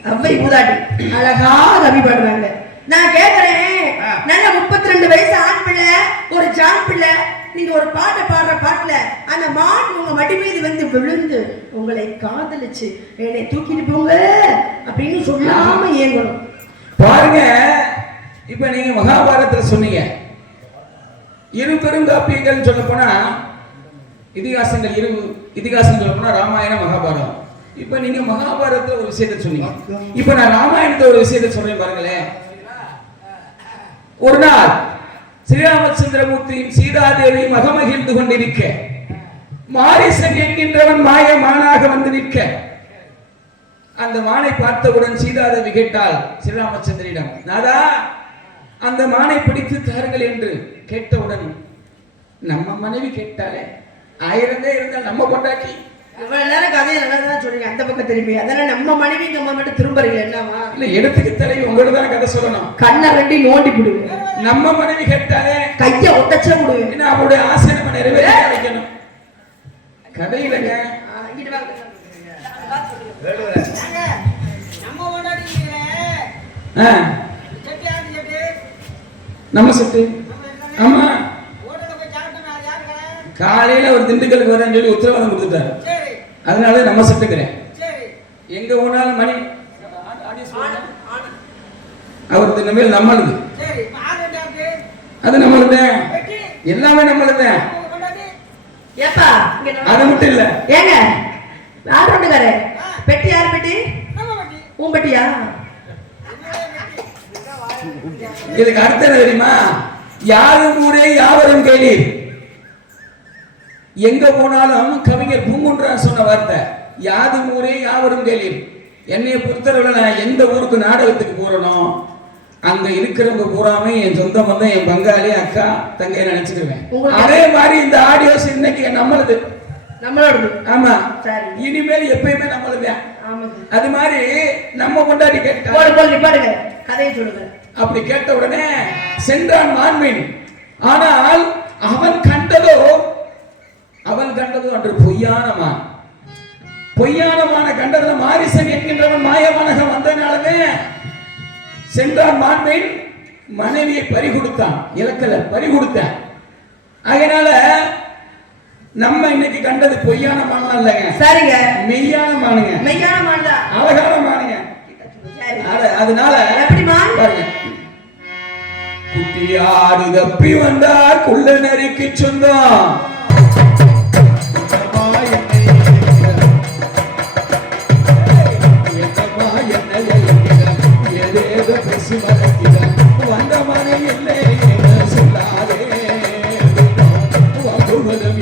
அவ்வை மூதாட்டி அழகா கவி பாடுறாங்க. நான் கேக்குறேன், நல்ல 32 வயசு ஆண் பிள்ளை, ஒரு ஜான் பிள்ளை, நீங்க ஒரு பாட்டை பாடுற பாட்டுல அந்த மாட்டு உங்க மடி மீது வந்து விழுந்து உங்களை காதலிச்சு என்னை தூக்கிட்டு போங்க அப்படின்னு சொல்லாம ஏங்கணும். பாருங்க, இப்ப நீங்க மகாபாரதத்துல சொன்னீங்க, இரு பெருங்காப்பியங்கள் சொல்ல போனா இதிகாசங்கள், இதிகாசம் சொல்ல போனா ராமாயணம், மகாபாரதம். இப்ப நீங்க மகாபாரதத்துல ஒரு விஷயத்தை சொன்னீங்க, இப்ப நான் ராமாயணத்துல ஒரு விஷயத்தை சொல்றேன் பாருங்களேன். ஒரு நாள் ஸ்ரீராமச்சந்திரமூர்த்தியும் சீதாதேவி மகமகிழ்ந்து கொண்டிருக்க, மாரீசன் என்கின்றவன் மாய மானாக வந்து நிற்க, அந்த மானை பார்த்தவுடன் சீதாதேவி கேட்டாள் ஸ்ரீராமச்சந்திரிடம், நாதா அந்த மானை பிடித்து தாருங்கள் என்று கேட்டவுடன், நம்ம மனைவி கேட்டாலே 1000 இருந்தால் நம்ம பொண்டாட்டி. இவ்வளவு நேரம் கதையை நல்லா சொல்றீங்க, அந்த பக்கம் திரும்பி அதனால நம்ம மனைவி நம்ம மட்டும் திரும்புறீங்க என்னவா? இல்ல, எடுத்துக்கு தலைவி உங்களுக்கு தான் கதை சொல்லணும். கண்ணை ரெண்டி நோண்டி விடுவேன். நம்ம மனைவி கேட்டாலே கைய ஒட்டச்சே விடுவேன். என்ன அவருடைய ஆசை நம்ம நிறைவேற்ற வைக்கணும். கதையிலங்க நம்ம செட்டு. ஆமா, காலையில ஒரு திண்டுக்கலுக்கு வரேன்னு சொல்லி உத்தரவாதம் கொடுத்துட்டாரு, அதனால நம்ம செட்டுக்கிறேன். எங்க போனாலும் மணி அவருக்கு இனிமேல் நம்மளுது, அது நம்மளுது, எல்லாமே நம்மளுது. அது மட்டும் இல்ல, ஏங்க யார் ஒண்ணுக்காரு பெட்டி, யார் பெட்டி? உன் பெட்டியா? இதுக்கு அர்த்தம் என்ன தெரியுமா? யாரும் ஊரே யாவரும் கேளீர். எங்க போனாலும் கவிஞர் பூங்குன்றார் சொன்ன வார்த்தை, யாதும் ஊரே யாவரும் கேளீர். என்னைய பொறுத்தவரை நான் எந்த ஊருக்கு நாடகத்துக்கு போறனோ அங்க இருக்கிறவங்க பூராமே என் சொந்த பந்தம், என் பங்காளி, அக்கா, தங்கையை நினைச்சுக்குவேன். அதே மாதிரி இந்த ஆடியோஸ் இன்னைக்கு நம்மளுது, நம்மளோடது. ஆமா, இனிமேல் எப்பயுமே நம்மளுது. அது மாதிரி நம்ம கொண்டாடி கேட்டா பாருங்க, கதையை சொல்லுங்க. அப்படி கேட்ட உடனே சென்றான் மான்மீன். ஆனால் அவன் கண்டதோ அன்று பொய்யான மான். பொய்யான மான கண்டதுல மாரிசன் என்கின்றவன் மாயமானகம் வந்தனாலவே சென்றான் மான்மீன் மனைவியை பறி கொடுத்தான், இலக்கல பறி கொடுத்தான். அதனால நம்ம இன்னைக்கு கண்டது பொய்யான மானம் இல்லைங்க, சரிங்க, மெய்யான மானுங்க, மெய்யான மான்தான், அழகான மானுங்க. சரி. அதனால எப்படி மான்? பாருங்க, குட்டியாடு தப்பி வந்தார் குள்ள நரிக்கு சொந்தம். வந்த மனை இல்லை சொல்லாதே வகுவதும்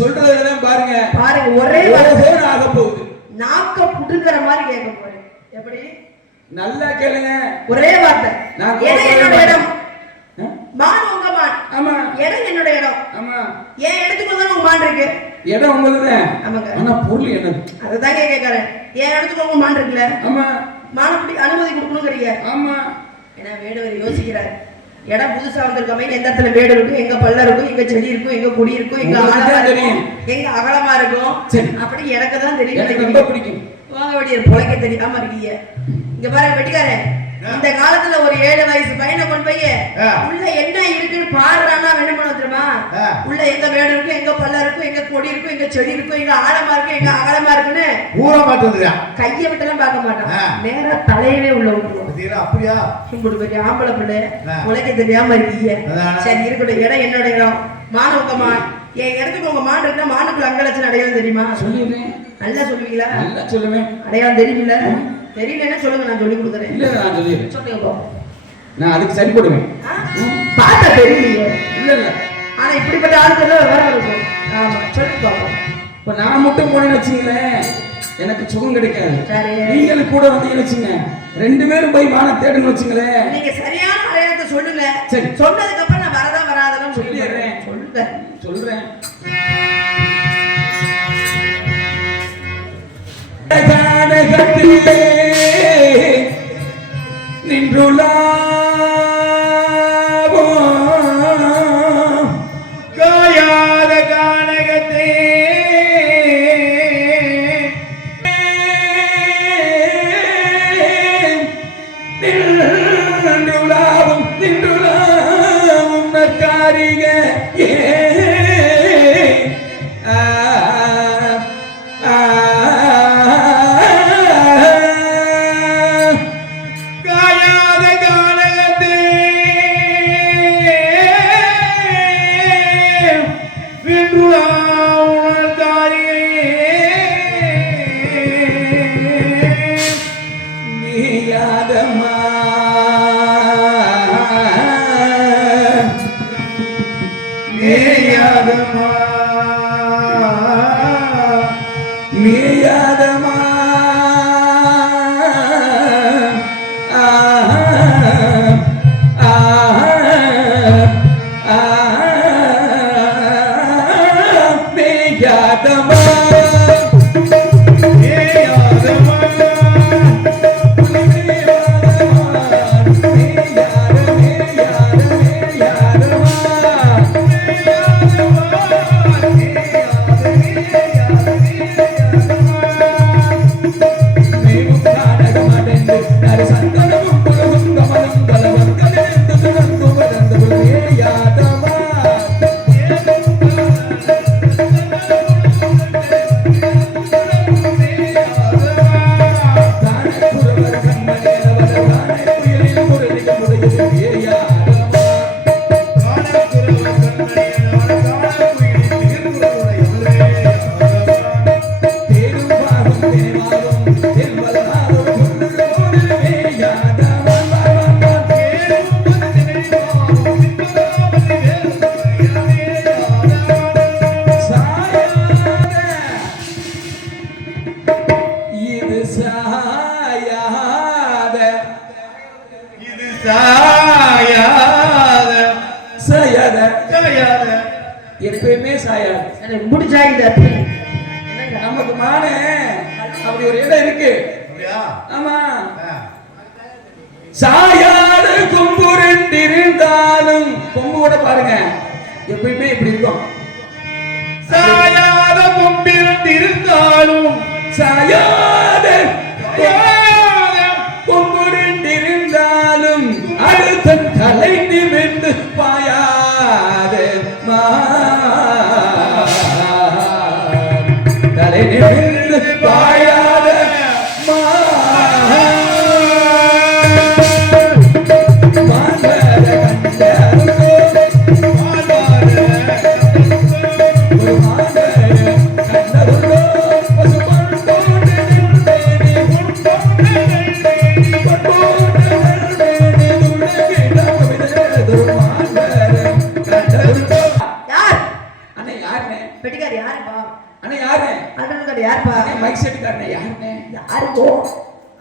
சொல்றதுதான் பாருங்க, பாருங்க, ஒரே ஆக போகுது. நாக்க புடுங்குற மாதிரி கேட்க போறேன். எப்படி? நல்லா கேளுங்க, ஒரே வார்த்தை. என்னோட இடம் மான், உங்க மான். ஆமா. இடம் என்னோட இடம். ஆமா. ஏன் இடத்துக்குள்ள தான் உங்க மான் இருக்கு. இடம் உங்களுது. ஆமாங்க. ஆனா பொருள் என்னது? அதுதான் கேட்கறேன். ஏன் இடத்துக்குள்ள உங்க மான் இருக்குல்ல. ஆமா. மான் அப்படி அனுமதி கொடுக்கணும்ங்கறீங்க. ஆமா. ஏன்னா வேடுவர் யோசிக்கிறார். இடம் புதுசா வந்திருக்கமே, எந்த இடத்துல வேடு இருக்கும், எங்க பல்ல இருக்கும், எங்க செடி இருக்கும், எங்க கொடி இருக்கும், எங்க ஆழமா இருக்கும், எங்க அகலமா இருக்கும். அப்படி எனக்கு தான் தெரியும். எனக்கு ரொம்ப பிடிக்கும். வாங்க வெடியர் பொழைக்க தெரியாம இருக்கீங்க. இங்க பாருங்க வெட்டிக்காரன், இந்த காலத்துல ஒரு 7 வயசு பையனை கொண்டு போய் உள்ள என்ன இருக்குன்னு பாடுறான்னா என்ன பண்ண தெரியுமா? உள்ள எங்க வேடு இருக்கும், எங்க பல்ல இருக்கும், எங்க கொடி இருக்கும், எங்க செடி இருக்கும், எங்க ஆழமா இருக்கும், எங்க அகலமா இருக்குன்னு ஊரா பாத்துறியா? கையை விட்டெல்லாம் பார்க்க மாட்டான், நேரா தலையவே உள்ள விட்டுருவோம். அப்படியா? இப்படி பெரிய ஆம்பளை பிள்ளை உழைக்க தெரியாம இருக்கீங்க. சரி இருக்கட்டும், இடம் என்னோட இடம். மான் உங்க மான். என் இடத்துக்கு உங்க மான் இருக்குன்னா மானுக்குள்ள அங்கலட்சணம் அடையாளம் தெரியுமா? சொல்லிடுறேன். நல்லா சொல்லுவீங்களா? நல்லா சொல்லுவேன். அடையாளம் தெரியுமில்ல? தெரியலன்னா சொல்லுங்க, நான் சொல்லி கொடுக்குறேன். இல்ல நான் சொல்லிடுறேன். சொல்லுங்க, நான் அதுக்கு சரி போடுவேன். பார்த்தா தெரியலையே. இல்ல இல்ல, ஆனா இப்படிப்பட்ட ஆட்கள் வர இருக்கும். ஆமா, சொல்லுங்க பாப்போம். இப்ப நான் மட்டும் போனேன்னு வச்சுங்களேன், எனக்கு சுகம் கிடைக்காது. சரி, நீங்களும் கூட வந்தீங்கன்னு வச்சுங்க, 2 பேரும் போய் மான தேடணும்னு வச்சுங்களேன். நீங்க சரியான அடையாளத்தை சொல்லுங்க. சரி, சொன்னதுக்கு அப்புறம் நான் வரதா வராதன்னு சொல்லிடுறேன். சொல்லுங்க. ஜானகத்திலே நின்றுள்ளாவோ காயாத கானகத்தே நின்றுள்ளாவும் நற்காரிக மேயாதமா மேயாதமா எப்பயுமே சாயாது. எனக்கு முடிச்சாங்க அப்படி நமக்கு மானே அப்படி ஒரு இடம் இருக்கு. ஆமா, சாயாத கொம்பு ரெண்டு இருந்தாலும் கொம்பு கூட பாருங்க எப்பயுமே இப்படி இருக்கும். சாயாத கொம்பு ரெண்டு இருந்தாலும் சாயாத கொம்பு ரெண்டு இருந்தாலும் அடுத்த தலை நிமிர்ந்து பாயாத தலை நிமிர்ந்து பாயாத பெட்டிக்கார் யாருப்பா? அண்ணா யாரு? ஆட்டோக்கார் யாருப்பா? மைக் செட்டுக்காரண்ணே யாருண்ணே? யாருப்போ?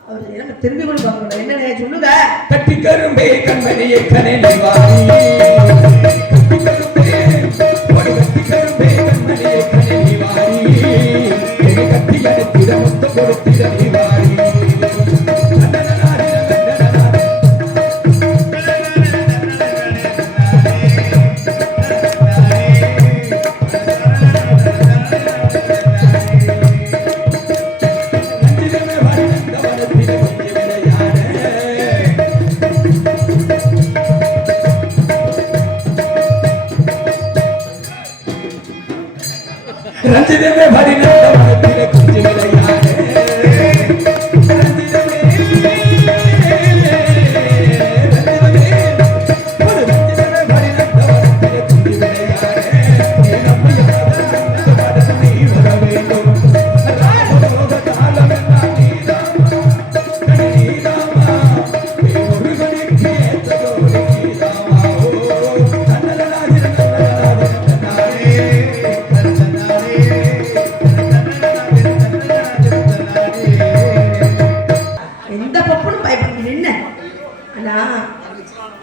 அவர் என்ன திரும்பி கூட பார்க்கணும். என்னண்ணே சொல்லுங்க. கட்டி கரும்பே கண்மணியே கனே வாரி கட்டி கரும்பே ஒரு கட்டி கரும்பே கண்மணியே கனே வாரி என்னை கட்டி அடைத்திட மொத்த கொடுத்திட வாரி ரஞ்சிதமே பரிணந்தவனத்திலே கொஞ்சி விளையாடே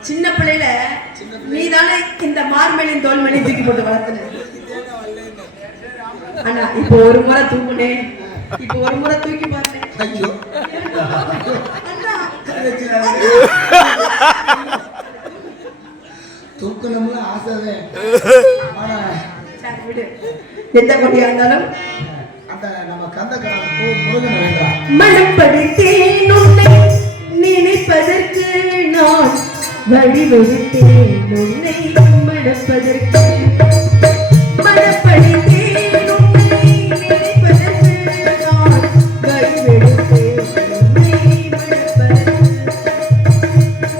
சின்ன பிள்ளையில நீதானே இந்த மார்மேலின் தோல்மணி தூக்கி போட்டு வளர்த்துன. ஆனா இப்போ ஒரு முறை தூக்குனே, இப்போ ஒரு முறை தூக்கி பாருங்க. ஐயோ தூக்கணும்னு ஆசைதான். விடு, எந்த கொடியா இருந்தாலும் அந்த நம்ம கந்தக்கடல் முருகன் வேண்டாம். மனப்படுத்தேன் உன்னை நினைப்பதற்கு நான் வழிவகுத்தேன் உன்னை மணப்பதற்கு. மனப்படுத்தேன் உன்னை நினைப்பதற்கு நான் வழிவகுத்தேன் உன்னை மணப்பதற்கு.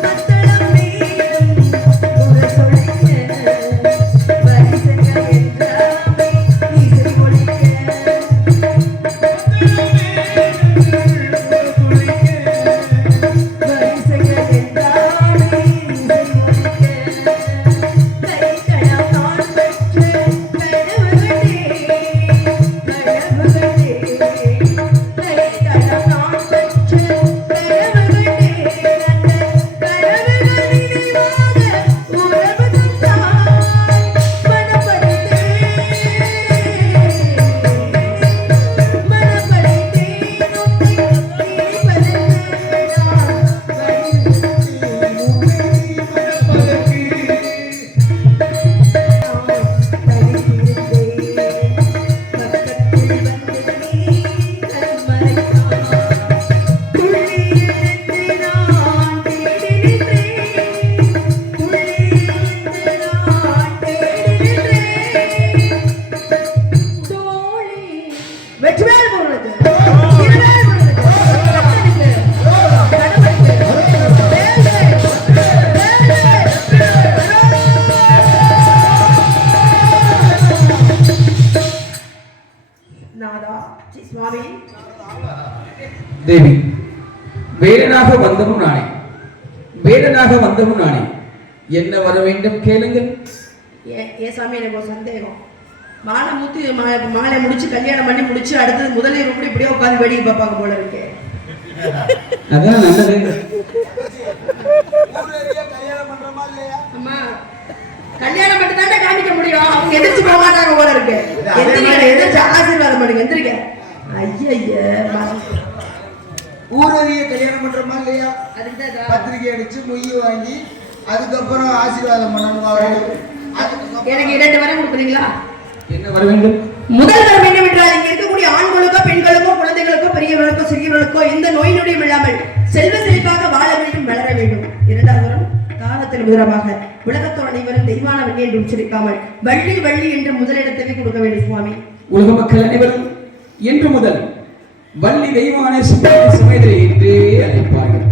மத்தளம் மேலும் முரசொலிக்க வரிசைகள் என்றாமே இசை ஒலிக்க. தேவி, வேடனாக வந்தவும் நானே, வேடனாக வந்தவும் நானே, என்ன வர வேண்டும் கேளுங்கள். ஏ சாமி, எனக்கு ஒரு சந்தேகம். மாலை மூத்தி மாலை முடிச்சு கல்யாணம் பண்ணி முடிச்சு அடுத்தது முதலில் ரூபடி இப்படியே உட்காந்து வேடிக்கை பார்ப்பாங்க போல இருக்கே. அதான் நல்லது. அம்மா கல்யாணம் மட்டும் தான் காமிக்க முடியும். அவங்க எதிர்த்து போக மாட்டாங்க போல இருக்கு. எந்திரிக்க எதிர்த்து ஆசீர்வாதம் பண்ணுங்க. எந்திரிக்க. ஐயா ஊரறிய கல்யாணம் பண்ற மாதிரி இல்லையா? அதுதான் பத்திரிகை அடிச்சு மொய் வாங்கி அதுக்கப்புறம் ஆசீர்வாதம் பண்ணணும். எனக்கு 2 வரம் கொடுக்குறீங்களா? என்ன வர வேண்டும்? முதல் வரம் என்னவென்றால் இங்க இருக்கக்கூடிய ஆண்களுக்கோ பெண்களுக்கோ குழந்தைகளுக்கோ பெரியவர்களுக்கோ சிறியவர்களுக்கோ எந்த நோய் நொடியும் இல்லாமல் செல்வ செழிப்பாக வாழ வேண்டும், வளர வேண்டும். 2வது வரம் காலத்தில் விவரமாக உலகத்தோர் அனைவரும் தெய்வான வள்ளி என்று உச்சரிக்காமல் வள்ளி வள்ளி என்று முதலிடத்தை கொடுக்க வேண்டும் சுவாமி. உலக மக்கள் அனைவரும் இன்று முதல் வள்ளி தெய்வான சுமேதரை என்றே அழைப்பார்கள்.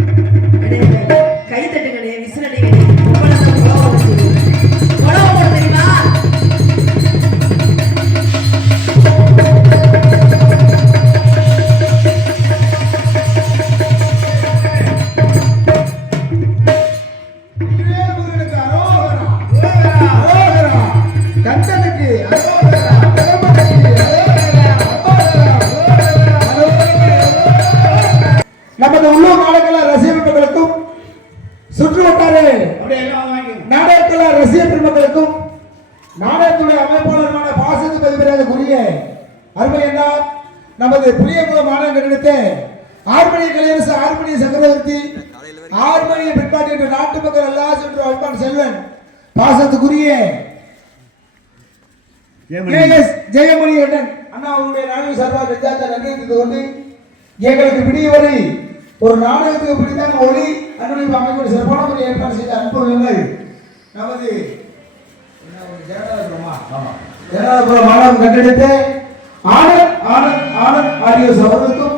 கை தட்டுகளே, விசிலடிகளே, உலகம் தெரியுமா? நமது உள்ளூர் நாடக ரசிகர்களுக்கும் சுற்று வட்டார நாடக ரசிக பெருமக்களுக்கும் நாடகத்துடைய அமைப்பாளருமான பாசத்துக்கு அதிபராகக்கூடிய அருமை என்றால் நமது புளியங்குளம் மாநகர் எடுத்த ஆர்மணிய கலையரசு ஆர்மணிய சக்கரவர்த்தி ஆர்மணிய பிற்பாட்டு என்ற நாட்டு மக்கள் எல்லாம் சென்று அல்பான் செல்வன் பாசத்துக்குரிய ஜெயமணி அண்ணன் அண்ணா அவருடைய நாடக சார்பாக நெஞ்சார்ந்த நன்றி தெரிவித்துக் கொண்டு எங்களுக்கு விடிய வரை ஒரு நாடகத்துக்கு பிடித்தான ஒளி அன்பளிப்பு அமைப்பு சிறப்பான முறையில் ஏற்பாடு செய்த அன்புள்ளங்கள் நமது ஜனநாயகபுரம் மாணவன் கண்டெடுத்து ஆனந்த் ஆனந்த் ஆனந்த் ஆடியோஸ் அவர்களுக்கும்